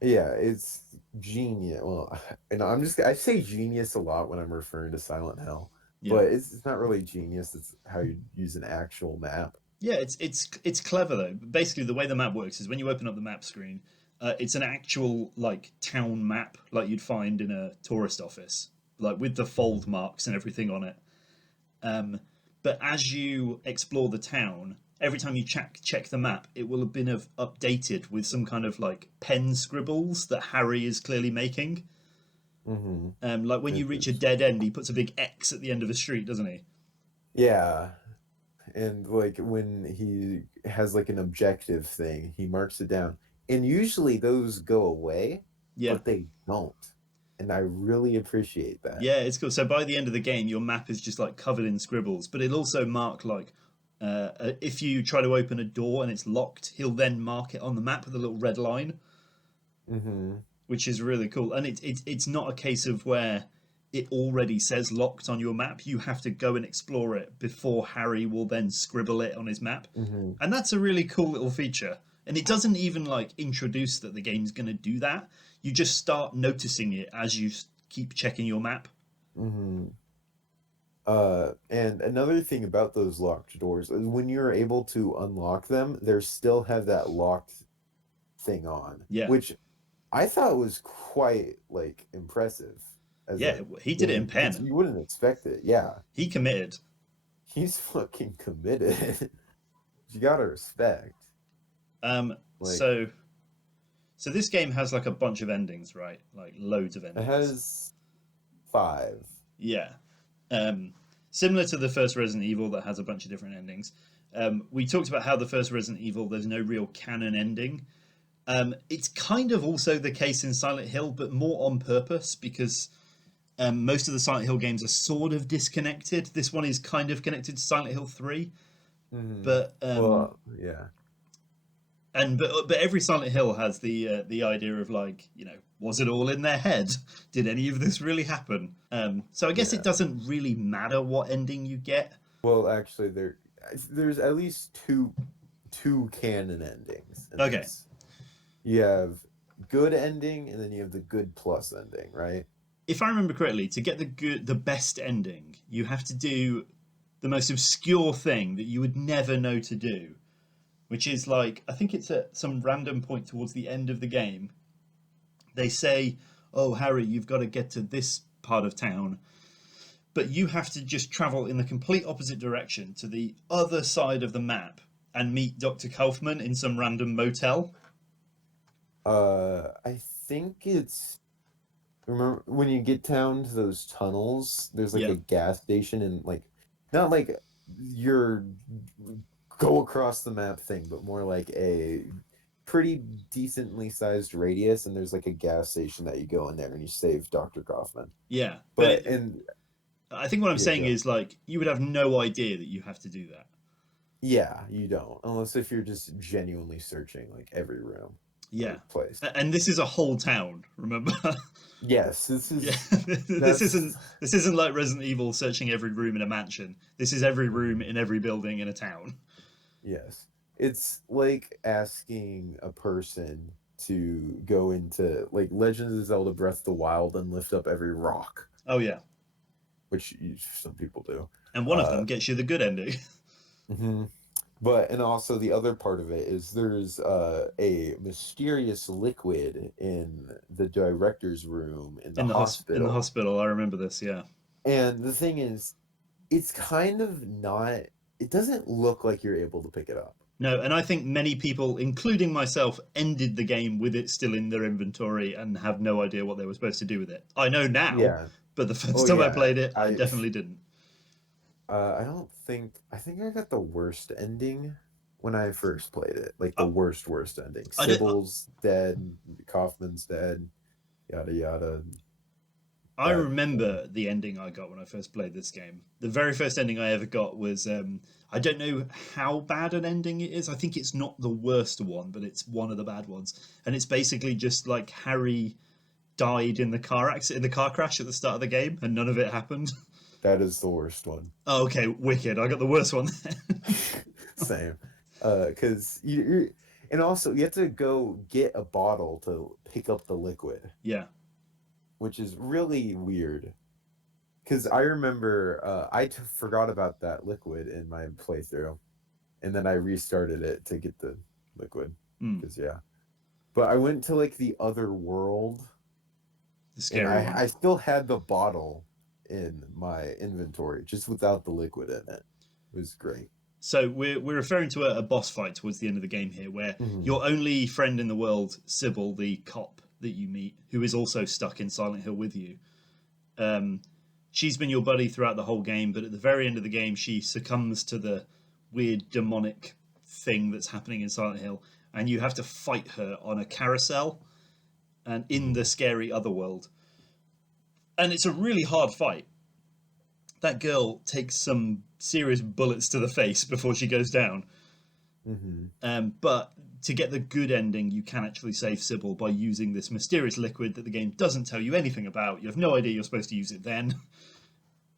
Yeah, it's genius. Well, I say genius a lot when I'm referring to Silent Hill, but it's not really genius. It's how you use an actual map. Yeah, it's clever though. Basically, the way the map works is when you open up the map screen, it's an actual like town map, like you'd find in a tourist office, like with the fold marks and everything on it. But as you explore the town, every time you check the map, it will have been updated with some kind of like pen scribbles that Harry is clearly making. Mm-hmm. Like when you reach a dead end, he puts a big X at the end of the street, doesn't he? Yeah. And like when he has like an objective thing, he marks it down. And usually those go away, Yeah. but they don't. And I really appreciate that. Yeah, it's cool. So by the end of the game, your map is just like covered in scribbles, but it'll also mark like if you try to open a door and it's locked, he'll then mark it on the map with a little red line, Hmm. which is really cool. And it's not a case of where it already says locked on your map. You have to go and explore it before Harry will then scribble it on his map, Hmm. and that's a really cool little feature. And it doesn't even like introduce that the game's going to do that. You just start noticing it as you keep checking your map. Hmm. And another thing about those locked doors is when you're able to unlock them, they still have that locked thing on, Yeah. which I thought was quite like impressive as Yeah, a he did it in game because pen. you wouldn't expect it. Yeah, He committed. he's fucking committed. You gotta respect. Um, Like so so this game has like a bunch of endings, right? Like loads of it endings. has five. Yeah. Um, Similar to the first Resident Evil that has a bunch of different endings. We talked about how the first Resident Evil there's no real canon ending. It's kind of also the case in Silent Hill, but more on purpose because most of the Silent Hill games are sort of disconnected. This one is kind of connected to Silent Hill 3, Hmm. but Well, yeah. but every Silent Hill has the idea of like, you know, was it all in their head? Did any of this really happen? So I guess it Yeah. doesn't really matter what ending you get. Well, actually, there's at least two canon endings in Okay, this. You have good ending, and then you have the good plus ending, right? if I remember correctly, to get the best ending, you have to do the most obscure thing that you would never know to do, which is like I think it's at some random point towards the end of the game. They say, "Oh, Harry, you've got to get to this part of town." But you have to just travel in the complete opposite direction to the other side of the map and meet Dr. Kaufman in some random motel. I think it's remember when you get down to those tunnels, there's like Yeah, a gas station and like not like your go across the map thing, but more like a pretty decently sized radius, and there's like a gas station that you go in there and you save Dr. Kaufman. yeah. But and I think what I'm yeah, saying go. is like you would have no idea that you have to do that. Yeah, you don't. Unless if you're just genuinely searching like every room Yeah, or place. and this is a whole town. Remember? Yes, this Yeah, is this that's isn't like Resident Evil searching every room in a mansion. This is every room in every building in a town. yes. It's like asking a person to go into like Legends of Zelda Breath of the Wild and lift up every rock, Oh yeah, which some people do. and one of Uh, them gets you the good ending. mhm. But and also the other part of it is there's a mysterious liquid in the director's room in the In the hospital. hospital. I remember this. Yeah. And the thing is, it's kind of not, it doesn't look like you're able to pick it up. No, and I think many people, including myself, ended the game with it still in their inventory and have no idea what they were supposed to do with it. I know now, Yeah. but the first Oh time I yeah. played it, I definitely didn't. I don't think I think I got the worst ending when I first played it. Like the I, worst ending. I, don't, Sybil's dead, Kaufman's dead, yada yada. I That one. remember the ending I got when I first played this game. The very first ending I ever got was I don't know how bad an ending it is. I think it's not the worst one, but it's one of the bad ones. And it's basically just like Harry died in the car accident, in the car crash at the start of the game, and none of it happened. That is the worst one. Oh, okay, wicked. I got the worst one then. Same. Because and also you have to go get a bottle to pick up the liquid, Yeah. which is really weird. Because I remember forgot about that liquid in my playthrough, and then I restarted it to get the liquid. Mm, Because yeah, but I went to like the other world, the and scary I one. I still had the bottle in my inventory just without the liquid in it. It was great. So we're referring to a boss fight towards the end of the game here, where Hmm. your only friend in the world, Sybil, the cop that you meet, who is also stuck in Silent Hill with you, um, she's been your buddy throughout the whole game, but at the very end of the game, she succumbs to the weird demonic thing that's happening in Silent Hill, and you have to fight her on a carousel and in the scary otherworld. And it's a really hard fight. That girl takes some serious bullets to the face before she goes down. But to get the good ending, you can actually save Sybil by using this mysterious liquid that the game doesn't tell you anything about. You have no idea you're supposed to use it then.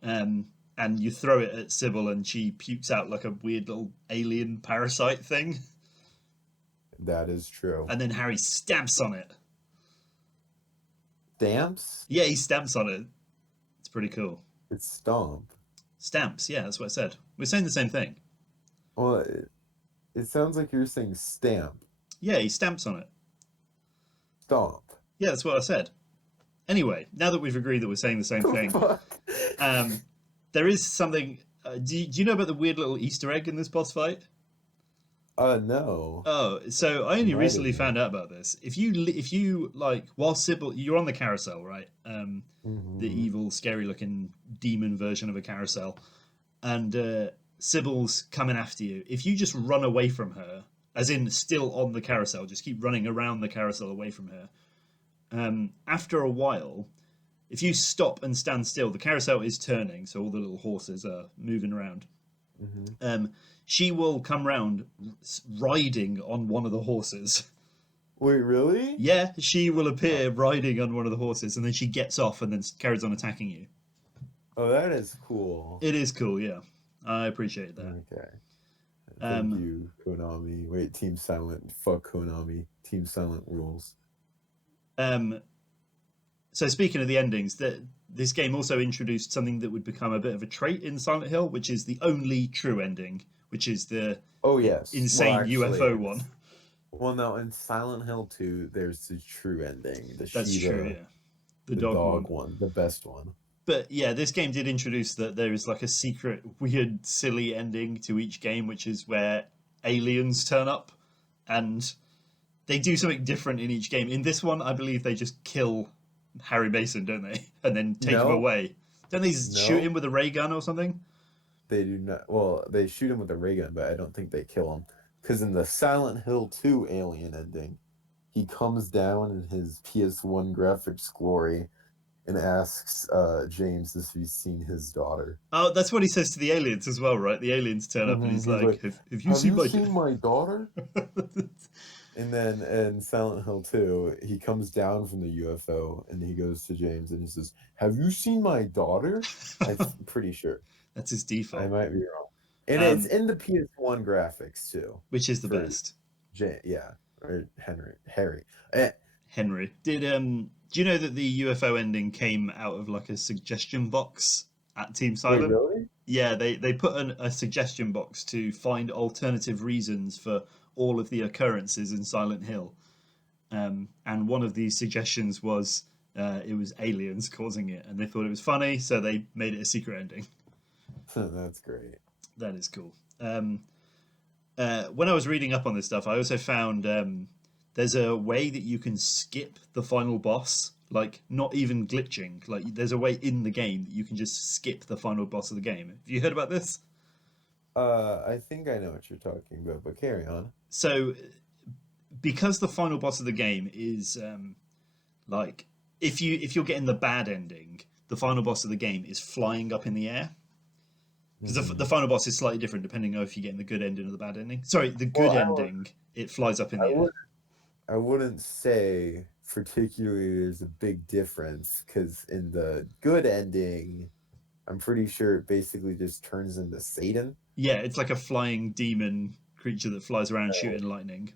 And you throw it at Sybil and she pukes out like a weird little alien parasite thing. That is true. And then Harry stamps on it. Stamps? Yeah, he stamps on it. It's pretty cool. It's stomp. Stamps, yeah, that's what I said. We're saying the same thing. Well, it sounds like you're saying stamp. Yeah, he stamps on it. Stomp. Yeah, that's what I said. Anyway, now that we've agreed that we're saying the same thing, there is something. Do you know about the weird little Easter egg in this boss fight? No. Oh, so I only recently found out about this. If you like, while Sybil, you're on the carousel, right? The evil, scary-looking demon version of a carousel, and Sybil's coming after you. If you just run away from her, as in still on the carousel, just keep running around the carousel away from her. After a while, if you stop and stand still, the carousel is turning, so all the little horses are moving around. She will come round riding on one of the horses. Wait, really? Yeah, she will appear riding on one of the horses, and then she gets off and then carries on attacking you. Oh, that is cool. It is cool, yeah. I appreciate that. Okay. Thank you, Konami. Wait, Team Silent. Fuck Konami. Team Silent rules. So speaking of the endings, this game also introduced something that would become a bit of a trait in Silent Hill, which is the only true ending, which is the insane UFO one. Well, no, in Silent Hill 2, there's the true ending. That's true, yeah. The dog one, the best one. But yeah, this game did introduce that there is like a secret, weird, silly ending to each game, which is where aliens turn up, and they do something different in each game. In this one, I believe they just kill Harry Mason, don't they? And then take him away. Don't they shoot him with a ray gun or something? They do not. Well, they shoot him with a ray gun, but I don't think they kill him. Because in the Silent Hill 2 alien ending, he comes down in his PS1 graphics glory and asks James if he's seen his daughter. Oh, that's what he says to the aliens as well, right? The aliens turn up and he's like, have you seen my daughter? And then in Silent Hill 2, he comes down from the UFO and he goes to James and he says, "Have you seen my daughter?" I'm pretty sure. That's his default. I might be wrong. And it's in the PS1 graphics too. Which is the best. Or Harry. Henry. Do you know that the UFO ending came out of like a suggestion box at Team Silent? Wait, really? Yeah, they put a suggestion box to find alternative reasons for all of the occurrences in Silent Hill. And one of these suggestions was it was aliens causing it, and they thought it was funny, so they made it a secret ending. That's great. That is cool. When I was reading up on this stuff, I also found there's a way that you can skip the final boss, like not even glitching. Like there's a way in the game that you can just skip the final boss of the game. Have you heard about this? I think I know what you're talking about, but carry on. So, because the final boss of the game is like if you're getting the bad ending, the final boss of the game is flying up in the air. Because the final boss is slightly different depending on if you're getting the good ending or the bad ending. Sorry, the good ending, it flies up in the air. I wouldn't say particularly there's a big difference, because in the good ending, I'm pretty sure it basically just turns into Satan. Yeah, it's like a flying demon creature that flies around shooting lightning.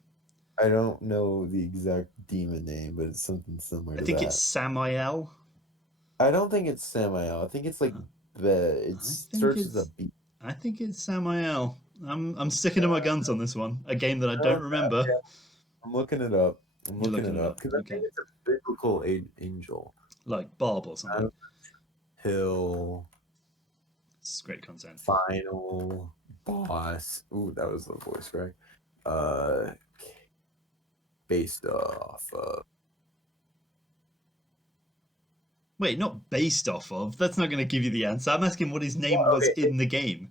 I don't know the exact demon name, but it's something similar to that. I think it's Samael. I don't think it's Samael. I think it's like it starts as a B. I think it's Samael. I'm sticking to my guns on this one. A game that I don't remember. Yeah. I'm looking it up. Because Okay. I think it's a biblical angel, like Barb or something. Hill. It's great content. Final boss. Ooh, that was the voice crack. Based off of Wait, not based off of. That's not going to give you the answer. I'm asking what his name Well, was okay, in the game.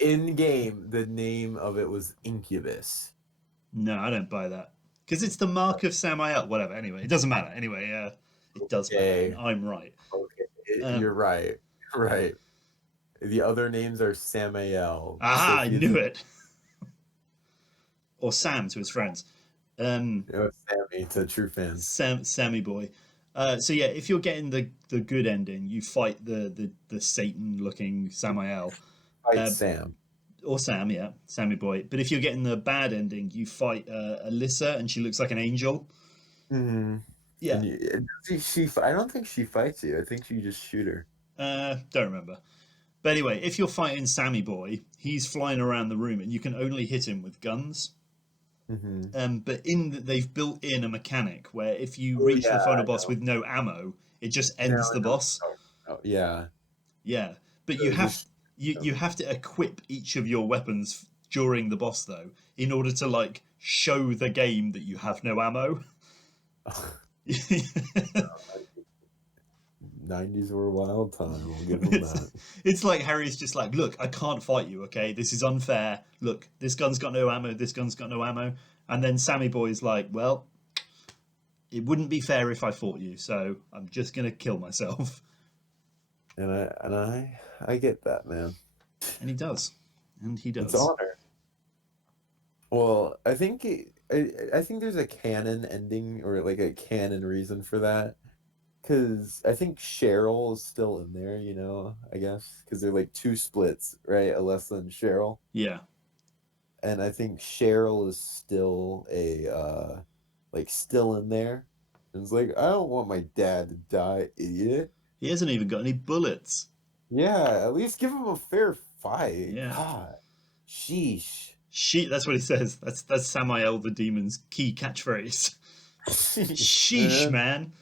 in game, the name of it was Incubus. No, I don't buy that. Because it's the mark of Samael. Whatever. Anyway, it doesn't matter. Anyway, it does matter, and Okay, I'm right. you're right. Right. The other names are Samael. So Aha! if I you knew it. Or Sam to his friends. Sammy to true fans, Sammy boy. So yeah, if you're getting the good ending, you fight the Satan looking Samael. fight Uh, Sam. or Sam, yeah, Sammy boy. But if you're getting the bad ending, you fight Alyssa, and she looks like an angel. Hmm. Yeah, And I don't think she fights you. I think you just shoot her. don't remember. But anyway, if you're fighting Sammy boy, he's flying around the room, and you can only hit him with guns. Hmm. But they've built in a mechanic where if you Oh reach yeah, the final I boss know. with no ammo, it just Now ends I the know. boss. Oh, yeah. Yeah, but So just you have to equip each of your weapons during the boss though, in order to like show the game that you have no ammo. 90s were a wild time. We'll give them that. It's like Harry's just like, look, I can't fight you. Okay, this is unfair. Look, this gun's got no ammo. This gun's got no ammo. And then Sammy Boy's like, well, it wouldn't be fair if I fought you, so I'm just gonna kill myself. And I get that, man. And he does. And he It's does. honor. Well, I think there's a canon ending or like a canon reason for that. Because I think Cheryl is still in there, I guess. Because they're like two splits, right? Alessa and Cheryl. Yeah. And I think Cheryl is still like still in there. And it's like, I don't want my dad to die, idiot. He hasn't even got any bullets. Yeah, at least give him a fair fight. Yeah. God. Sheesh. That's what he says. That's Samael the demon's key catchphrase. Sheesh, Man.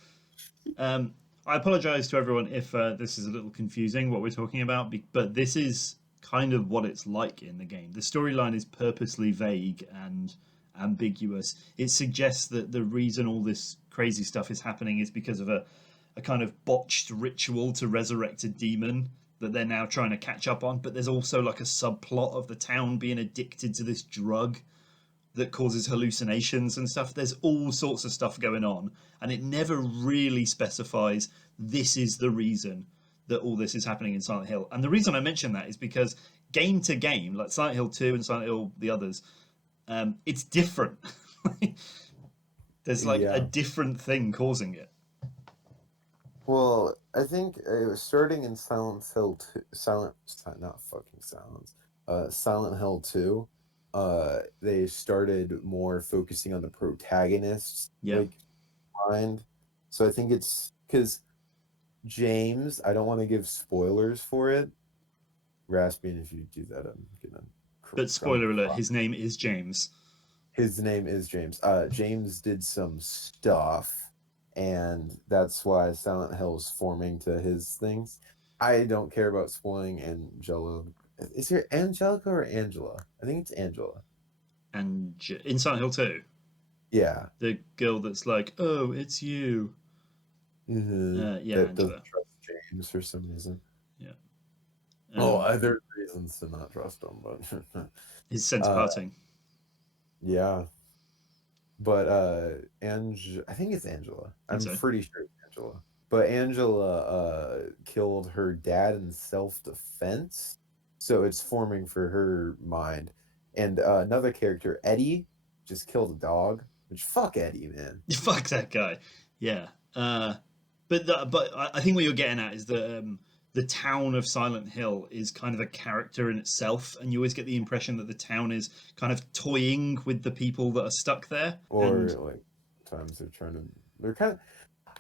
man. I apologize to everyone if this is a little confusing what we're talking about, but this is kind of what it's like in the game. The storyline is purposely vague and ambiguous. It suggests that the reason all this crazy stuff is happening is because of a kind of botched ritual to resurrect a demon that they're now trying to catch up on. But there's also like a subplot of the town being addicted to this drug that causes hallucinations and stuff. There's all sorts of stuff going on, and it never really specifies this is the reason that all this is happening in Silent Hill. And the reason I mention that is because game to game, like Silent Hill 2 and Silent Hill the others, it's different. There's like a Yeah. different thing causing it. Well, I think it was starting in Silent Hill 2, not fucking Silence, Silent Hill 2. They started more focusing on the protagonist's Yeah. like mind. So I think it's because James, I don't want to give spoilers for it. Rasping, if you do that, I'm gonna. But spoiler alert, his name is James. His name is James. James did some stuff, and that's why Silent Hill is forming to his things. I don't care about spoiling Angela. Is there Angelica or Angela? I think it's Angela. And in Silent Hill 2, Yeah. the girl that's like, oh, it's you. Mm-hmm. Yeah, That Angela. doesn't trust James for some reason. Yeah. There's reasons to not trust him, but His sense of parting. yeah. But I think it's Angela. I'm so. pretty sure it's Angela. But Angela killed her dad in self-defense, so it's forming for her mind. And another character, Eddie, just killed a dog. Which fuck Eddie, man. Fuck that guy. Yeah. But I think what you're getting at is that the town of Silent Hill is kind of a character in itself, and you always get the impression that the town is kind of toying with the people that are stuck there. Or like times they're kind of.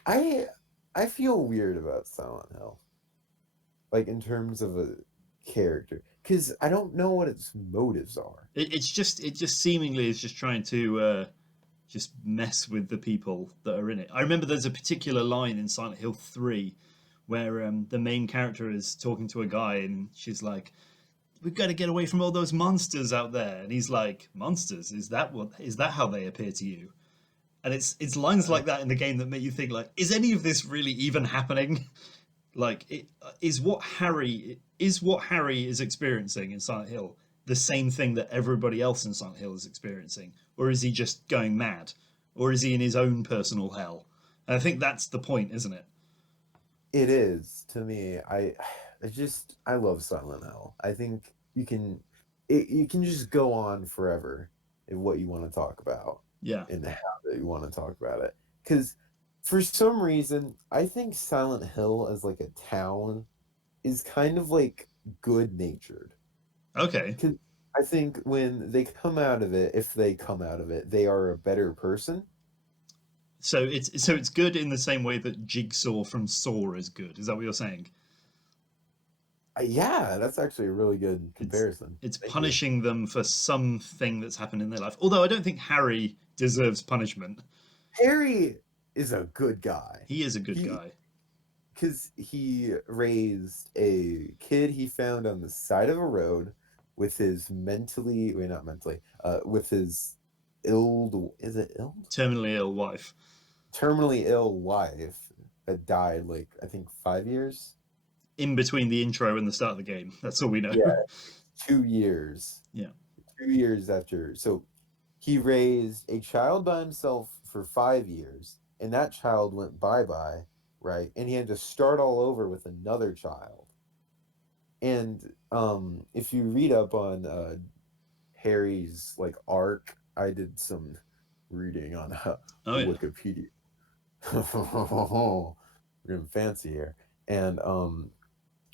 I feel weird about Silent Hill, like in terms of a character, because I don't know what its motives are. It just seemingly is just trying to just mess with the people that are in it. I remember there's a particular line in Silent Hill 3 where the main character is talking to a guy, and she's like, we've got to get away from all those monsters out there. And he's like, monsters? Is that how they appear to you? And it's lines like that in the game that make you think, like, is any of this really even happening? Like, is what Harry is experiencing in Silent Hill the same thing that everybody else in Silent Hill is experiencing, or is he just going mad, or is he in his own personal hell? And I think that's the point, isn't it? It is to me. I love Silent Hill. I think you can just go on forever in what you want to talk about Yeah. and how that you want to talk about it. Because for some reason, I think Silent Hill as like a town is kind of like good natured. Okay. Because I think when they come out of it, if they come out of it, they are a better person. So it's good in the same way that Jigsaw from Saw is good. Is that what you're saying? Yeah, that's actually a really good It's comparison. it's Thank you. punishing them for something that's happened in their life. Although I don't think Harry deserves punishment. Harry is a good guy. He is a good He guy. because he raised a kid he found on the side of a road with his not mentally, with his is it ill? Terminally ill wife. Terminally ill wife that died like I think 5 years. In between the intro and the start of the game. That's all we know. Yeah, 2 years. Yeah. 2 years after. So he raised a child by himself for 5 years, and that child went bye-bye, right? And he had to start all over with another child. And if you read up on Harry's like arc, I did some reading on Oh yeah. Wikipedia. We're getting fancy here. And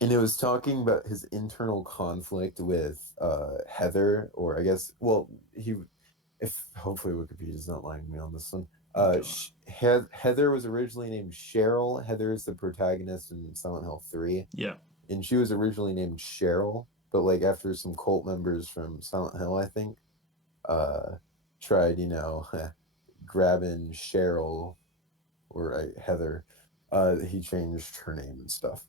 it was talking about his internal conflict with Heather, or I guess, well, he, if hopefully Wikipedia's not lying to me on this one. Go Heather was originally named Cheryl. Heather is the protagonist in Silent Hill 3, Yeah. and she was originally named Cheryl, but like after some cult members from Silent Hill, I think, tried, grabbing Cheryl or Heather, he changed her name and stuff.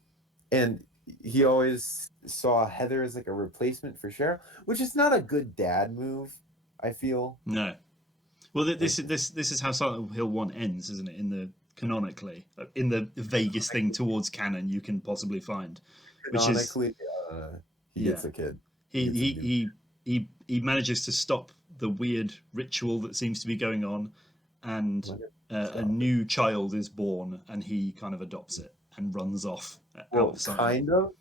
And he always saw Heather as like a replacement for Cheryl, which is not a good dad move, I feel. No. Well, this is how Silent Hill 1 ends, isn't it? In the canonically, in the vaguest thing towards canon you can possibly find, which is Canonically, he yeah, gets a kid. he He gets a he new he he manages to stop the weird ritual that seems to be going on, and a child. new child is born, and he kind of adopts it and runs off out Well, of Silent Hill. kind of.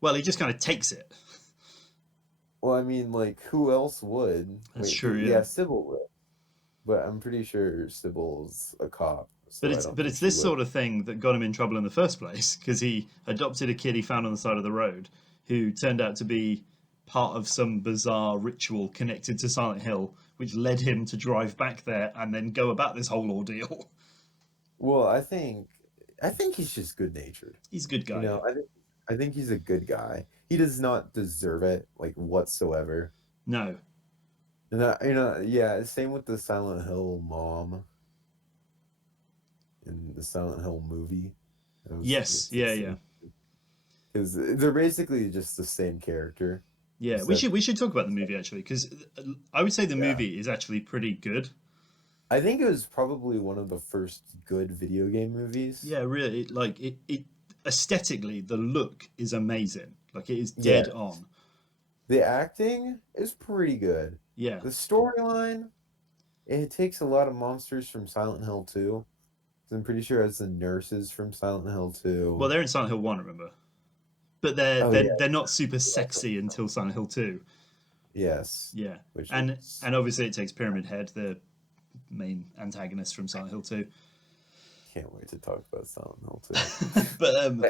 Well, he just kind of takes it. Well, I mean, like, who else would? That's Wait, true, yeah. yeah, Sybil would. But I'm pretty sure Sybil's a cop, But so I it's don't but think it's she this would. sort of thing that got him in trouble in the first place, because he adopted a kid he found on the side of the road who turned out to be part of some bizarre ritual connected to Silent Hill, which led him to drive back there and then go about this whole ordeal. Well, I think he's just good natured. He's a good You guy, yeah. know, I think he's a good guy. He does not deserve it, like whatsoever. No. And yeah, same with the Silent Hill mom in the Silent Hill movie. Yes, It's the yeah, yeah. same because they're basically just the same character. Yeah, we Except, should talk about the movie actually, because I would say the yeah, movie is actually pretty good. I think it was probably one of the first good video game movies. Yeah, really, it aesthetically, the look is amazing. Like it is Yeah, dead on. the acting is pretty good. Yeah. The storyline, it takes a lot of monsters from Silent Hill 2. I'm pretty sure it's the nurses from Silent Hill Well, 2. they're in Silent Hill 1, remember? But they're Oh they're yeah, they're not super yeah, sexy until Silent Hill 2. yes, Yeah. which And is and obviously it takes Pyramid Head, the main antagonist from Silent Hill 2. can't wait to talk about Silent Hill 2. but I'm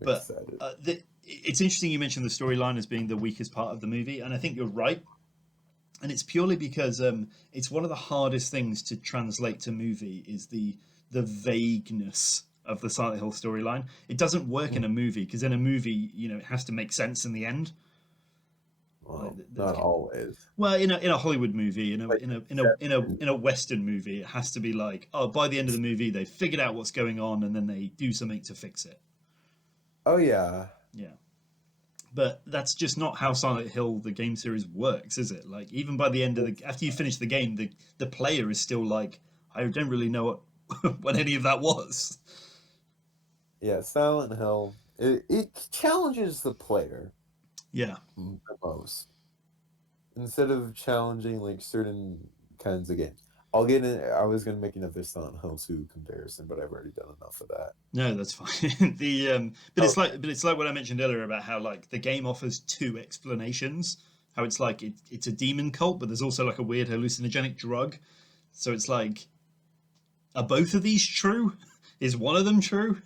but excited. it's interesting you mentioned the storyline as being the weakest part of the movie, and I think you're right. And it's purely because it's one of the hardest things to translate to movie is the vagueness of the Silent Hill storyline. It doesn't work in a movie because in a movie, it has to make sense in the end. Like, Well, not always. well, in a Hollywood movie, Like in a Western movie, it has to be like, oh, by the end of the movie, they figured out what's going on, and then they do something to fix it. oh yeah, Yeah, But that's just not how Silent Hill the game series works, is it? Like even by the end of after you finish the game, the player is still like, I don't really know what what any of that was. Yeah, Silent Hill. It challenges the player Yeah. the most instead of challenging like certain kinds of games. I'll get in. I was gonna make another Silent Hill 2 comparison, but I've already done enough of that. No, that's fine. But Oh, it's like what I mentioned earlier about how like the game offers two explanations. How it's like it's a demon cult, but there's also like a weird hallucinogenic drug. So it's like, are both of these true? Is one of them true?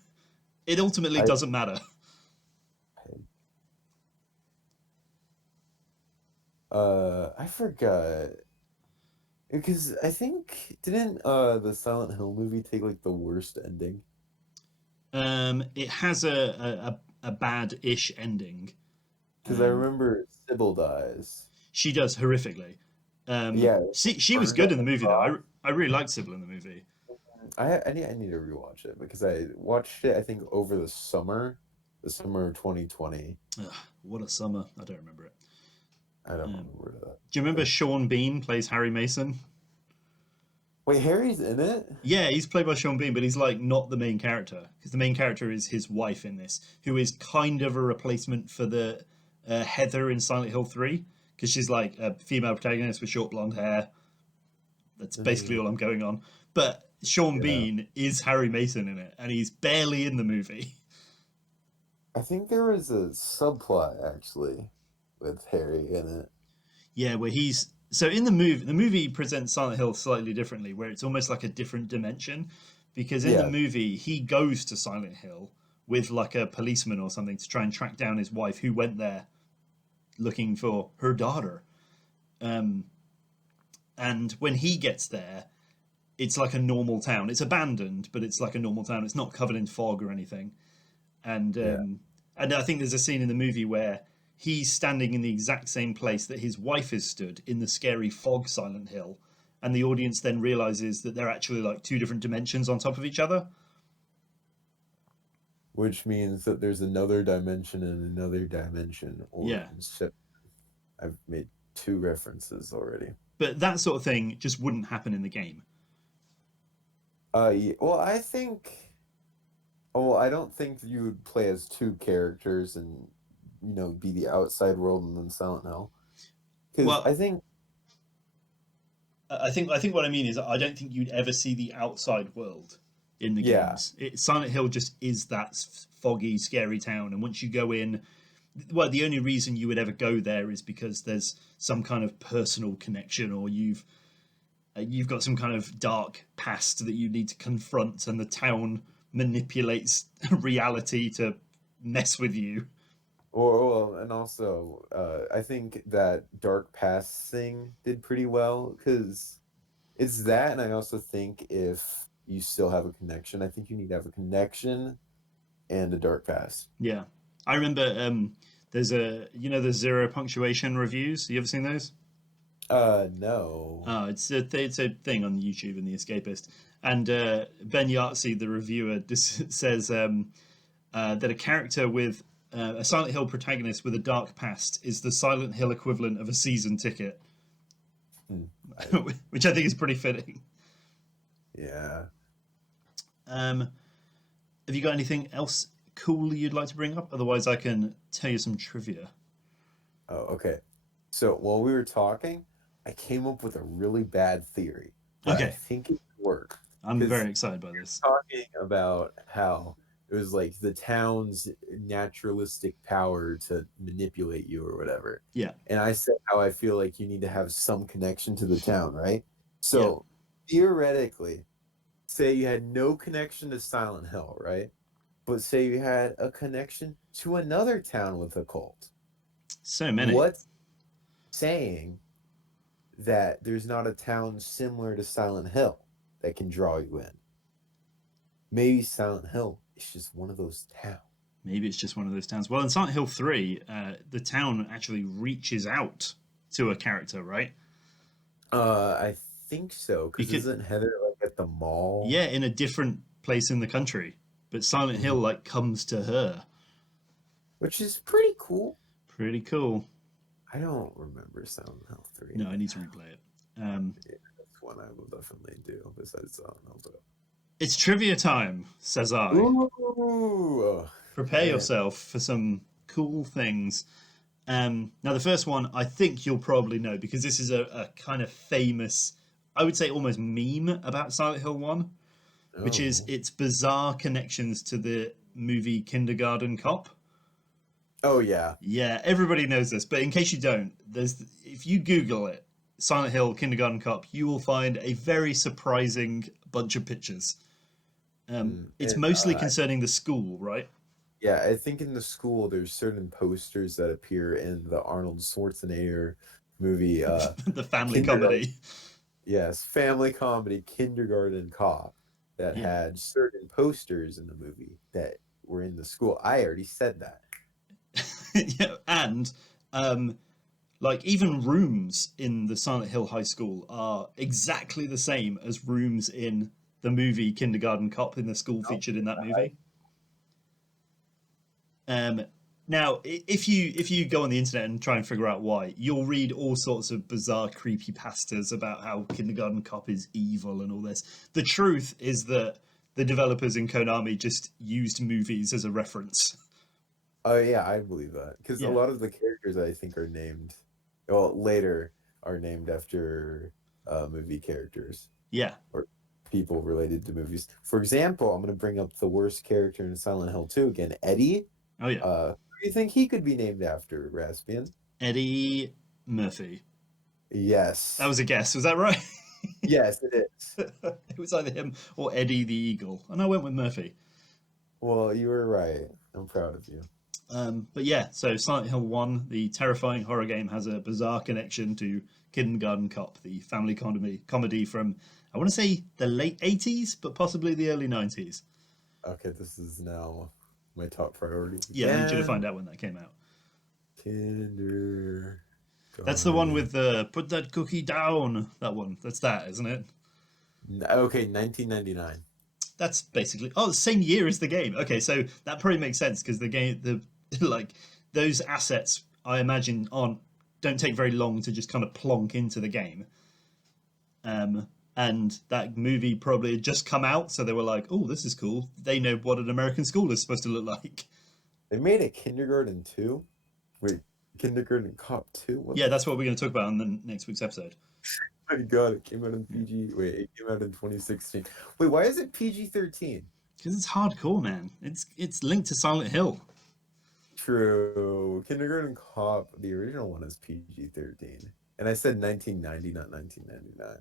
It ultimately I doesn't matter. I forgot because I think didn't the Silent Hill movie take like the worst ending? It has a bad-ish ending. Because I Um, remember Sybil dies. she does horrifically. Yeah, She was burned good at in the the movie though. cross. I really liked Sybil in the movie. I need to rewatch it because I watched it I think over the summer of 2020. Ugh, what a summer! I don't remember it. I don't Um, remember that. do you remember Sean Bean plays Harry Mason? Wait, Harry's in it? Yeah, he's played by Sean Bean, but he's like not the main character because the main character is his wife in this, who is kind of a replacement for the Heather in Silent Hill 3 because she's like a female protagonist with short blonde hair. That's basically Mm, all I'm going on. But Sean yeah. Bean is Harry Mason in it, and he's barely in the movie. I think there was a subplot actually with Harry in it. Yeah, where he's so in the movie presents Silent Hill slightly differently, where it's almost like a different dimension. Because in the Yeah, movie, he goes to Silent Hill with like a policeman or something to try and track down his wife, who went there looking for her daughter. Um, and when he gets there, it's like a normal town. It's abandoned, but it's like a normal town. It's not covered in fog or anything. And yeah. and I think there's a scene in the movie where he's standing in the exact same place that his wife is stood in the scary fog Silent Hill, and the audience then realizes that they're actually like two different dimensions on top of each other. Which means that there's another dimension and another dimension, or Yeah, instead, I've made two references already. but that sort of thing just wouldn't happen in the game. Yeah, well, I think. Oh, well, I don't think you would play as two characters and be the outside world and then Silent Hill. Because Well, I think, I think what I mean is I don't think you'd ever see the outside world in the yeah, games. Silent Hill just is that foggy, scary town, and once you go in, well, the only reason you would ever go there is because there's some kind of personal connection, or you've got some kind of dark past that you need to confront, and the town manipulates reality to mess with you. or and also, I think that Dark Past thing did pretty well because it's that, and I also think if you still have a connection, I think you need to have a connection and a Dark Past. Yeah, I remember. There's the zero punctuation reviews. You ever seen those? No. It's a thing on YouTube in The Escapist, and Ben Yahtzee, the reviewer, says that a character with a Silent Hill protagonist with a dark past is the Silent Hill equivalent of a season ticket, Hmm, I, which I think is pretty fitting. yeah. Um, have you got anything else cool you'd like to bring up? Otherwise, I can tell you some trivia. Oh, okay. So while we were talking, I came up with a really bad theory, but I Okay, think it would work I'm because very excited by this. talking about how it was like the town's naturalistic power to manipulate you or whatever. Yeah, And I said how I feel like you need to have some connection to the town, right? yeah. So theoretically, say you had no connection to Silent Hill, right? But say you had a connection to another town with a cult. So many. What's saying that there's not a town similar to Silent Hill that can draw you in? Maybe Silent Hill is just one of those towns. Maybe it's just one of those towns. Well, in Silent Hill 3, the town actually reaches out to a character, right? I think so, because Because isn't Heather like at the mall? yeah, in a different place in the country, but Silent Hill Mhm. like comes to her. Which is pretty cool. Pretty cool. I don't remember Silent Hill 3. No, I need to replay it. That's one I will definitely do besides Silent Hill 2. It's trivia time, says I. Ooh, Prepare man. yourself for some cool things. Now, the first one I think you'll probably know because this is a kind of famous, I would say almost meme about Silent Hill 1, which is Oh. its bizarre connections to the movie Kindergarten Cop. Oh yeah. Yeah, everybody knows this, but in case you don't, if you Google it, Silent Hill Kindergarten Cop, you will find a very surprising bunch of pictures. It's And mostly concerning the school, right? yeah, I think in the school there's certain posters that appear in the Arnold Schwarzenegger movie. The family Kindergarten. comedy. Yes, family comedy Kindergarten Cop that Yeah. had certain posters in the movie that were in the school. I already said that. Yeah, and like even rooms in the Silent Hill High School are exactly the same as rooms in the movie Kindergarten Cop in the school featured in that movie. Now, if you go on the internet and try and figure out why, you'll read all sorts of bizarre creepy pastas about how Kindergarten Cop is evil and all this. The truth is that the developers in Konami just used movies as a reference. Oh yeah, I believe that because Yeah. a lot of the characters I think are named, well, later are named after movie characters Yeah. or people related to movies. For example, I'm going to bring up the worst character in Silent Hill 2 again, Eddie. Oh yeah. Who do you think he could be named after, Raspian? Eddie Murphy. Yes. That was a guess. Was that right? Yes, it is. It was either him or Eddie the Eagle, and I went with Murphy. Well, you were right. I'm proud of you. But yeah, so Silent Hill 1, the terrifying horror game, has a bizarre connection to Kindergarten Cop, the family comedy from, I want to say, the late 80s, but possibly the early 90s. Okay, this is now my top priority. Yeah, I need you to find out when that came out. Kindergarten. That's the one with the put that cookie down. That one. That's that, isn't it? Okay, 1999. That's basically the same year as the game. Okay, so that probably makes sense because the game, like those assets, I imagine don't take very long to just kind of plonk into the game. And that movie probably had just come out, so they were like, "Oh, this is cool." They know what an American school is supposed to look like. They made a Kindergarten 2? Wait, Kindergarten Cop 2? What Yeah, that's what we're going to talk about in the next week's episode. my god, it came out in PG. Wait, it came out in 2016. Wait, why is it PG-13? Because it's hardcore, man. It's linked to Silent Hill. True. Kindergarten Cop, the original one is PG-13. And I said 1990, not 1999,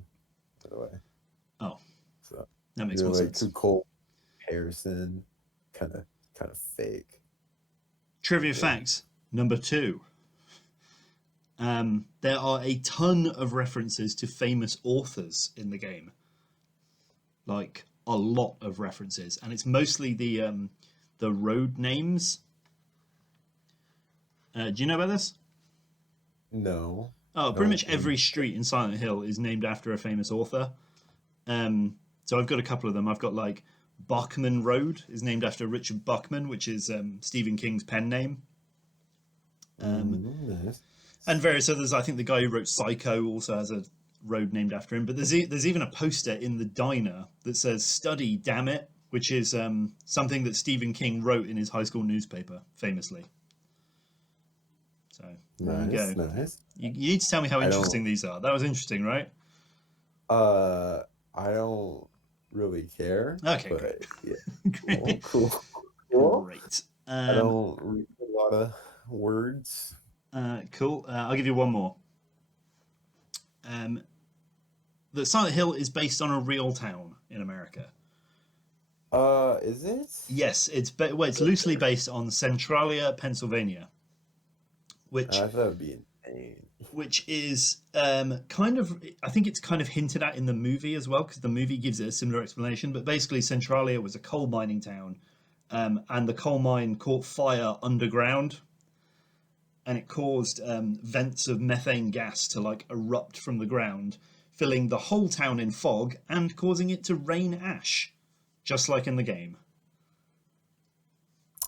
by the way. Oh, So that makes you're more like sense. Cole Harrison, kind of fake. Trivia fact number 2. There are a ton of references to famous authors in the game. Like a lot of references, and it's mostly the road names. Do you know about this? No. Oh, pretty No. much every street in Silent Hill is named after a famous author. So I've got a couple of them. I've got like Bachman Road is named after Richard Bachman, which is Stephen King's pen name. Nice. And various others. I think the guy who wrote Psycho also has a road named after him. But there's even a poster in the diner that says "Study, damn it," which is something that Stephen King wrote in his high school newspaper, famously. So there you go. Nice. You need to tell me how interesting these are. That was interesting, right? I don't really care. Okay, but great. Yeah. Great. Cool. Great. I don't read a lot of words. Cool. I'll give you one more. The Silent Hill is based on a real town in America. Is it? Yes, it's loosely based on Centralia, Pennsylvania, which I thought it'd be insane. which is kind of, I think it's kind of hinted at in the movie as well, because the movie gives it a similar explanation. But basically, Centralia was a coal mining town, and the coal mine caught fire underground, and it caused vents of methane gas to like erupt from the ground, filling the whole town in fog and causing it to rain ash, just like in the game.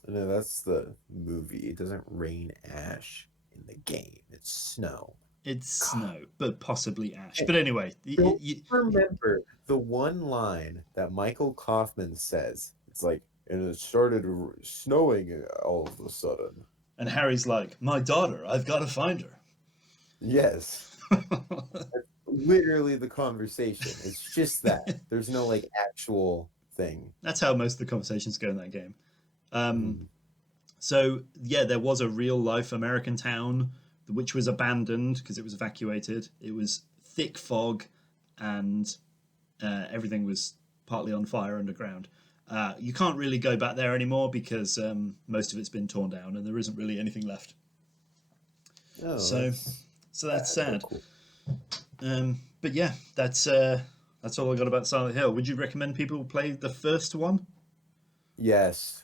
No, that's the movie. It doesn't rain ash. in the game. It's snow. It's God. snow, but possibly ash. But anyway, Don't remember the one line that Michael Kaufman says. It's like, and it started snowing all of a sudden. and Harry's like, my daughter, I've got to find her. Yes. That's literally the conversation. It's just that. There's no like actual thing. That's how most of the conversations go in that game. Mhm. So yeah, there was a real life American town which was abandoned because it was evacuated. It was thick fog, and everything was partly on fire underground. You can't really go back there anymore because most of it's been torn down, and there isn't really anything left. Oh, So that's sad. Cool. But yeah, that's all I got about Silent Hill. Would you recommend people play the first one? Yes.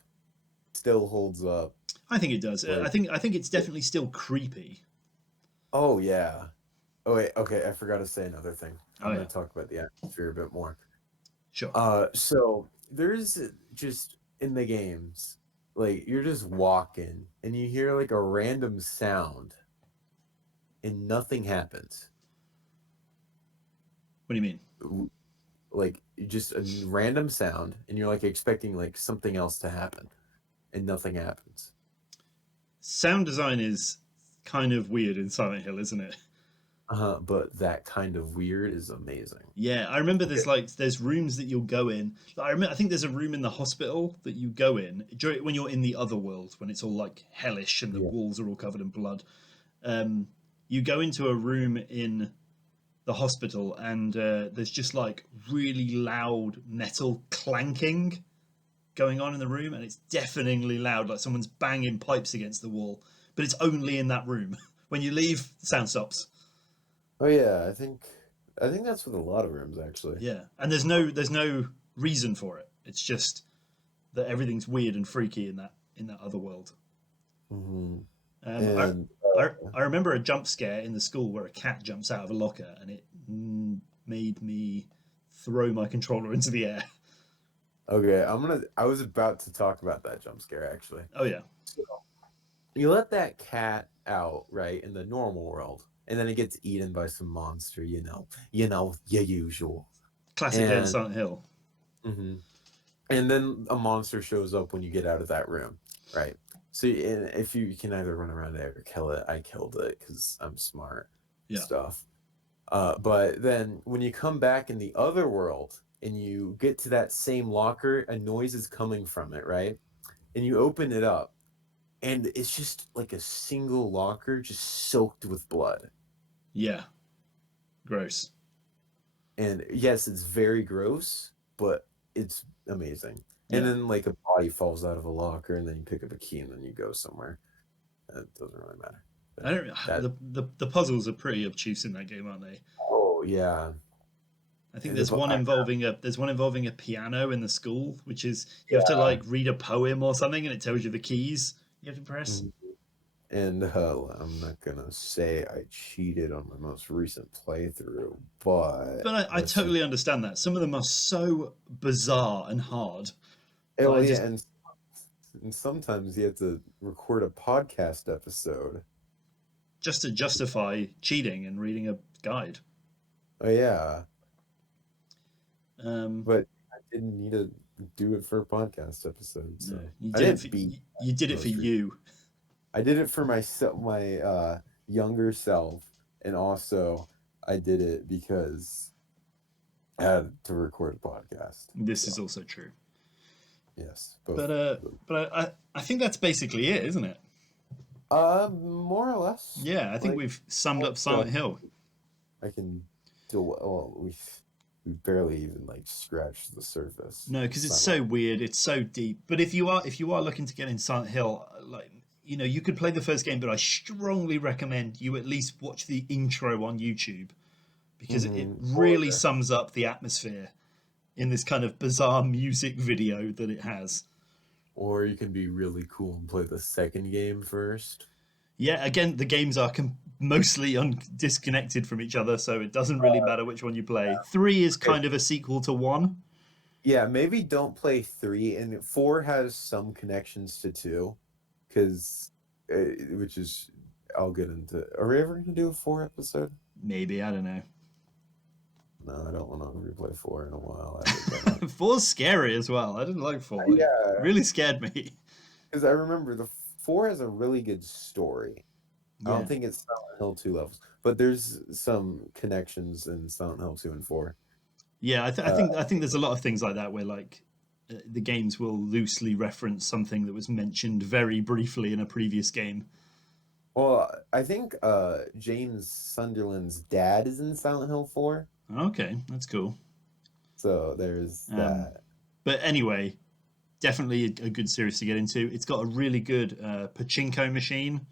Still holds up. I think it does. Like, I think it's definitely still creepy. oh yeah. Oh wait, okay, I forgot to say another thing. I'm Oh, gonna yeah. talk about the atmosphere a bit more. Sure. So there's just in the games, like you're just walking and you hear like a random sound and nothing happens. What do you mean? Like just a random sound and you're like expecting like something else to happen and nothing happens. Sound design is kind of weird in Silent Hill, isn't it? But that kind of weird is amazing. Yeah, I remember there's rooms that you'll go in. I think there's a room in the hospital that you go in when you're in the other world, when it's all like hellish and the walls are all covered in blood. You go into a room in the hospital, and there's just like really loud metal clanking going on in the room, and it's deafeningly loud, like someone's banging pipes against the wall. But it's only in that room. When you leave, the sound stops. Oh yeah, I think that's with a lot of rooms actually. Yeah, and there's no reason for it. It's just that everything's weird and freaky in that other world. Mm-hmm. I remember a jump scare in the school where a cat jumps out of a locker, and it made me throw my controller into the air. Okay, I was about to talk about that jump scare actually. Oh yeah. So, you let that cat out, right, in the normal world, and then it gets eaten by some monster, your usual. Classic game Silent Hill. Mm-hmm. And then a monster shows up when you get out of that room, right? So if you can either run around there or kill it, I killed it because I'm smart. Yeah. Stuff. But then when you come back in the other world and you get to that same locker, a noise is coming from it, right? And you open it up, and it's just like a single locker just soaked with blood. Yeah. Gross. And yes, it's very gross, but it's amazing. Yeah. And then like a body falls out of a locker, and then you pick up a key, and then you go somewhere. It doesn't really matter. I don't. The puzzles are pretty obtuse in that game, aren't they? Oh yeah. I think there's one involving a piano in the school, which is you have to like read a poem or something, and it tells you the keys you have to press. And I'm not gonna say I cheated on my most recent playthrough, but I totally understand that. Some of them are so bizarre and hard. Oh yeah, and sometimes you have to record a podcast episode just to justify cheating and reading a guide. Oh yeah. But I didn't need to do it for a podcast episode. So no, you did it for you. I did it for myself, my younger self, and also I did it because I had to record a podcast. This is also true. Yes, but I think that's basically it, isn't it? More or less. Yeah, I think we've summed up Silent Hill. I can do well. We barely even like scratched the surface. No, because it's so weird. It's so deep. But if you are looking to get in Silent Hill, like you could play the first game, but I strongly recommend you at least watch the intro on YouTube because it really sums up the atmosphere in this kind of bizarre music video that it has. Or you can be really cool and play the second game first. Yeah, again, the games are mostly disconnected from each other, so it doesn't really matter which one you play. Yeah. 3 is kind of a sequel to 1. Yeah, maybe don't play 3, and 4 has some connections to 2, because which is I'll get into. Are we ever gonna do a 4 episode? Maybe, I don't know. No, I don't want to replay 4 in a while. Either, 4's scary as well. I didn't like 4. yeah, It really scared me. because I remember the 4 has a really good story. I Yeah. don't think it's Silent Hill 2 levels, but there's some connections in Silent Hill 2 and 4. Yeah, I think there's a lot of things like that where like the games will loosely reference something that was mentioned very briefly in a previous game. Well, I think James Sunderland's dad is in Silent Hill 4. Okay, that's cool. So there's that. But anyway, definitely a good series to get into. It's got a really good pachinko machine.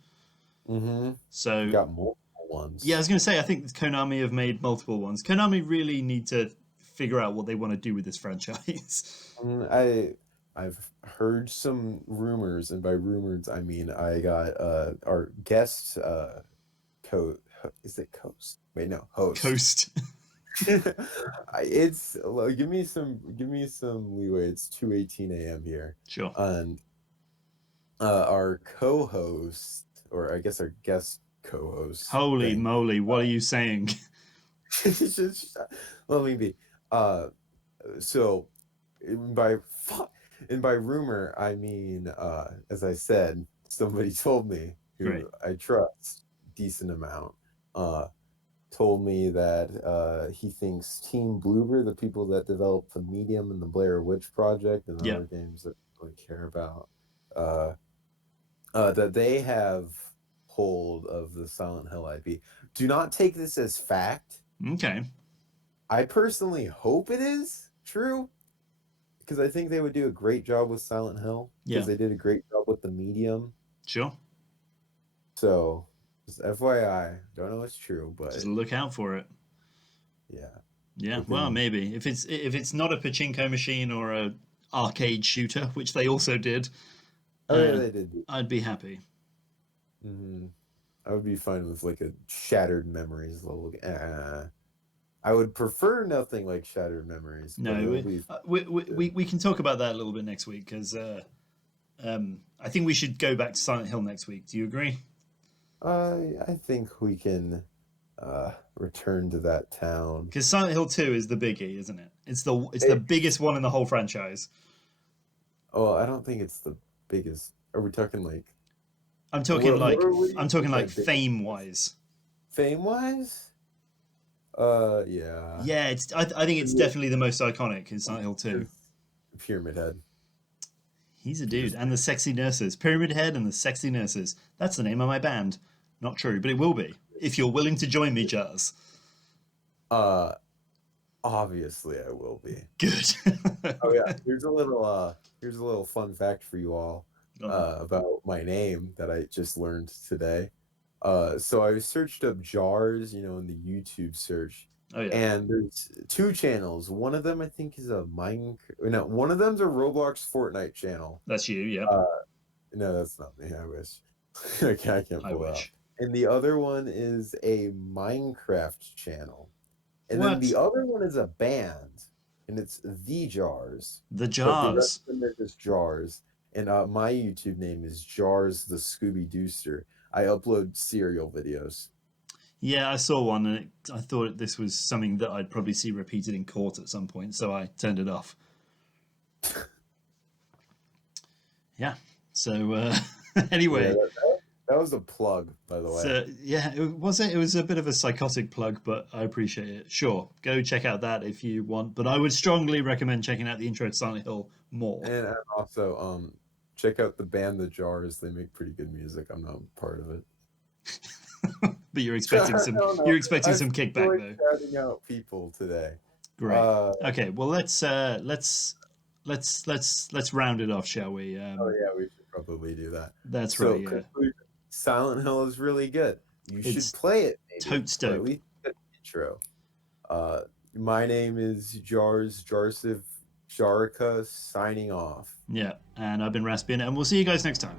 Mm-hmm. So You got multiple ones. yeah, I was going to say, I think Konami have made multiple ones. Konami really need to figure out what they want to do with this franchise. I've heard some rumors, and by rumors I mean I got our guest is it Coast? Wait, no, host. Coast. It's give me some leeway. It's 2:18 a.m. here. Sure. And our co-host, or I guess our guest co-host. Holy moly, what are you saying? Let me be. So by rumor I mean as I said, somebody told me who Great. I trust decent amount told me that he thinks Team Bloober, the people that developed the Medium and the Blair Witch Project and other games that I really care about, that they have hold of the Silent Hill IP. Do not take this as fact. Okay. I personally hope it is true, because I think they would do a great job with Silent Hill, because they did a great job with the Medium. Sure. So, just FYI, don't know it's true, but just look out for it. Yeah. Yeah. Well, maybe if it's not a pachinko machine or a arcade shooter, which they also did. They did. I'd be happy. Mm-hmm. I would be fine with like a Shattered Memories level. I would prefer nothing like Shattered Memories. No, we can talk about that a little bit next week, because I think we should go back to Silent Hill next week. Do you agree? I think we can return to that town, because Silent Hill 2 is the biggie, isn't it? It's the biggest one in the whole franchise. Oh, I don't think it's the biggest. Are we talking like? I'm talking like fame wise. Fame wise? Yeah. Yeah, I think it's definitely the most iconic in Silent Hill 2. Pyramid Head. He's a dude. And the Sexy Nurses. Pyramid Head and the Sexy Nurses. That's the name of my band. Not true, but it will be. If you're willing to join me, Jazz. Obviously I will be. Good. Oh yeah. Here's a little fun fact for you all about my name that I just learned today. So I searched up Jars, in the YouTube search. Oh yeah. And there's 2 channels. One of them I think is one of them's a Roblox Fortnite channel. That's you, yeah. No, that's not me. I wish. I can't pull it out. And the other one is a Minecraft channel. And then the other one is a band, and it's The Jars. The Jars. But the rest of them are just Jars. And my YouTube name is Jars the Scooby Dooster. I upload serial videos. Yeah, I saw one, and I thought this was something that I'd probably see repeated in court at some point, so I turned it off. Yeah. So anyway. Yeah, that was a plug, by the way. So, yeah, it was a bit of a psychotic plug, but I appreciate it. Sure, go check out that if you want, but I would strongly recommend checking out the intro to Silent Hill more. And also, check out the band The Jars. They make pretty good music. I'm not part of it. But you're expecting some kickback though. Shouting out people today. Great. Okay, well let's round it off, shall we? Oh yeah, we should probably do that. That's right. Yeah. Silent Hill is really good. You should play it. Totes dope. At least the intro. My name is Jarsiv Jarka, signing off. Yeah, and I've been Raspin, and we'll see you guys next time.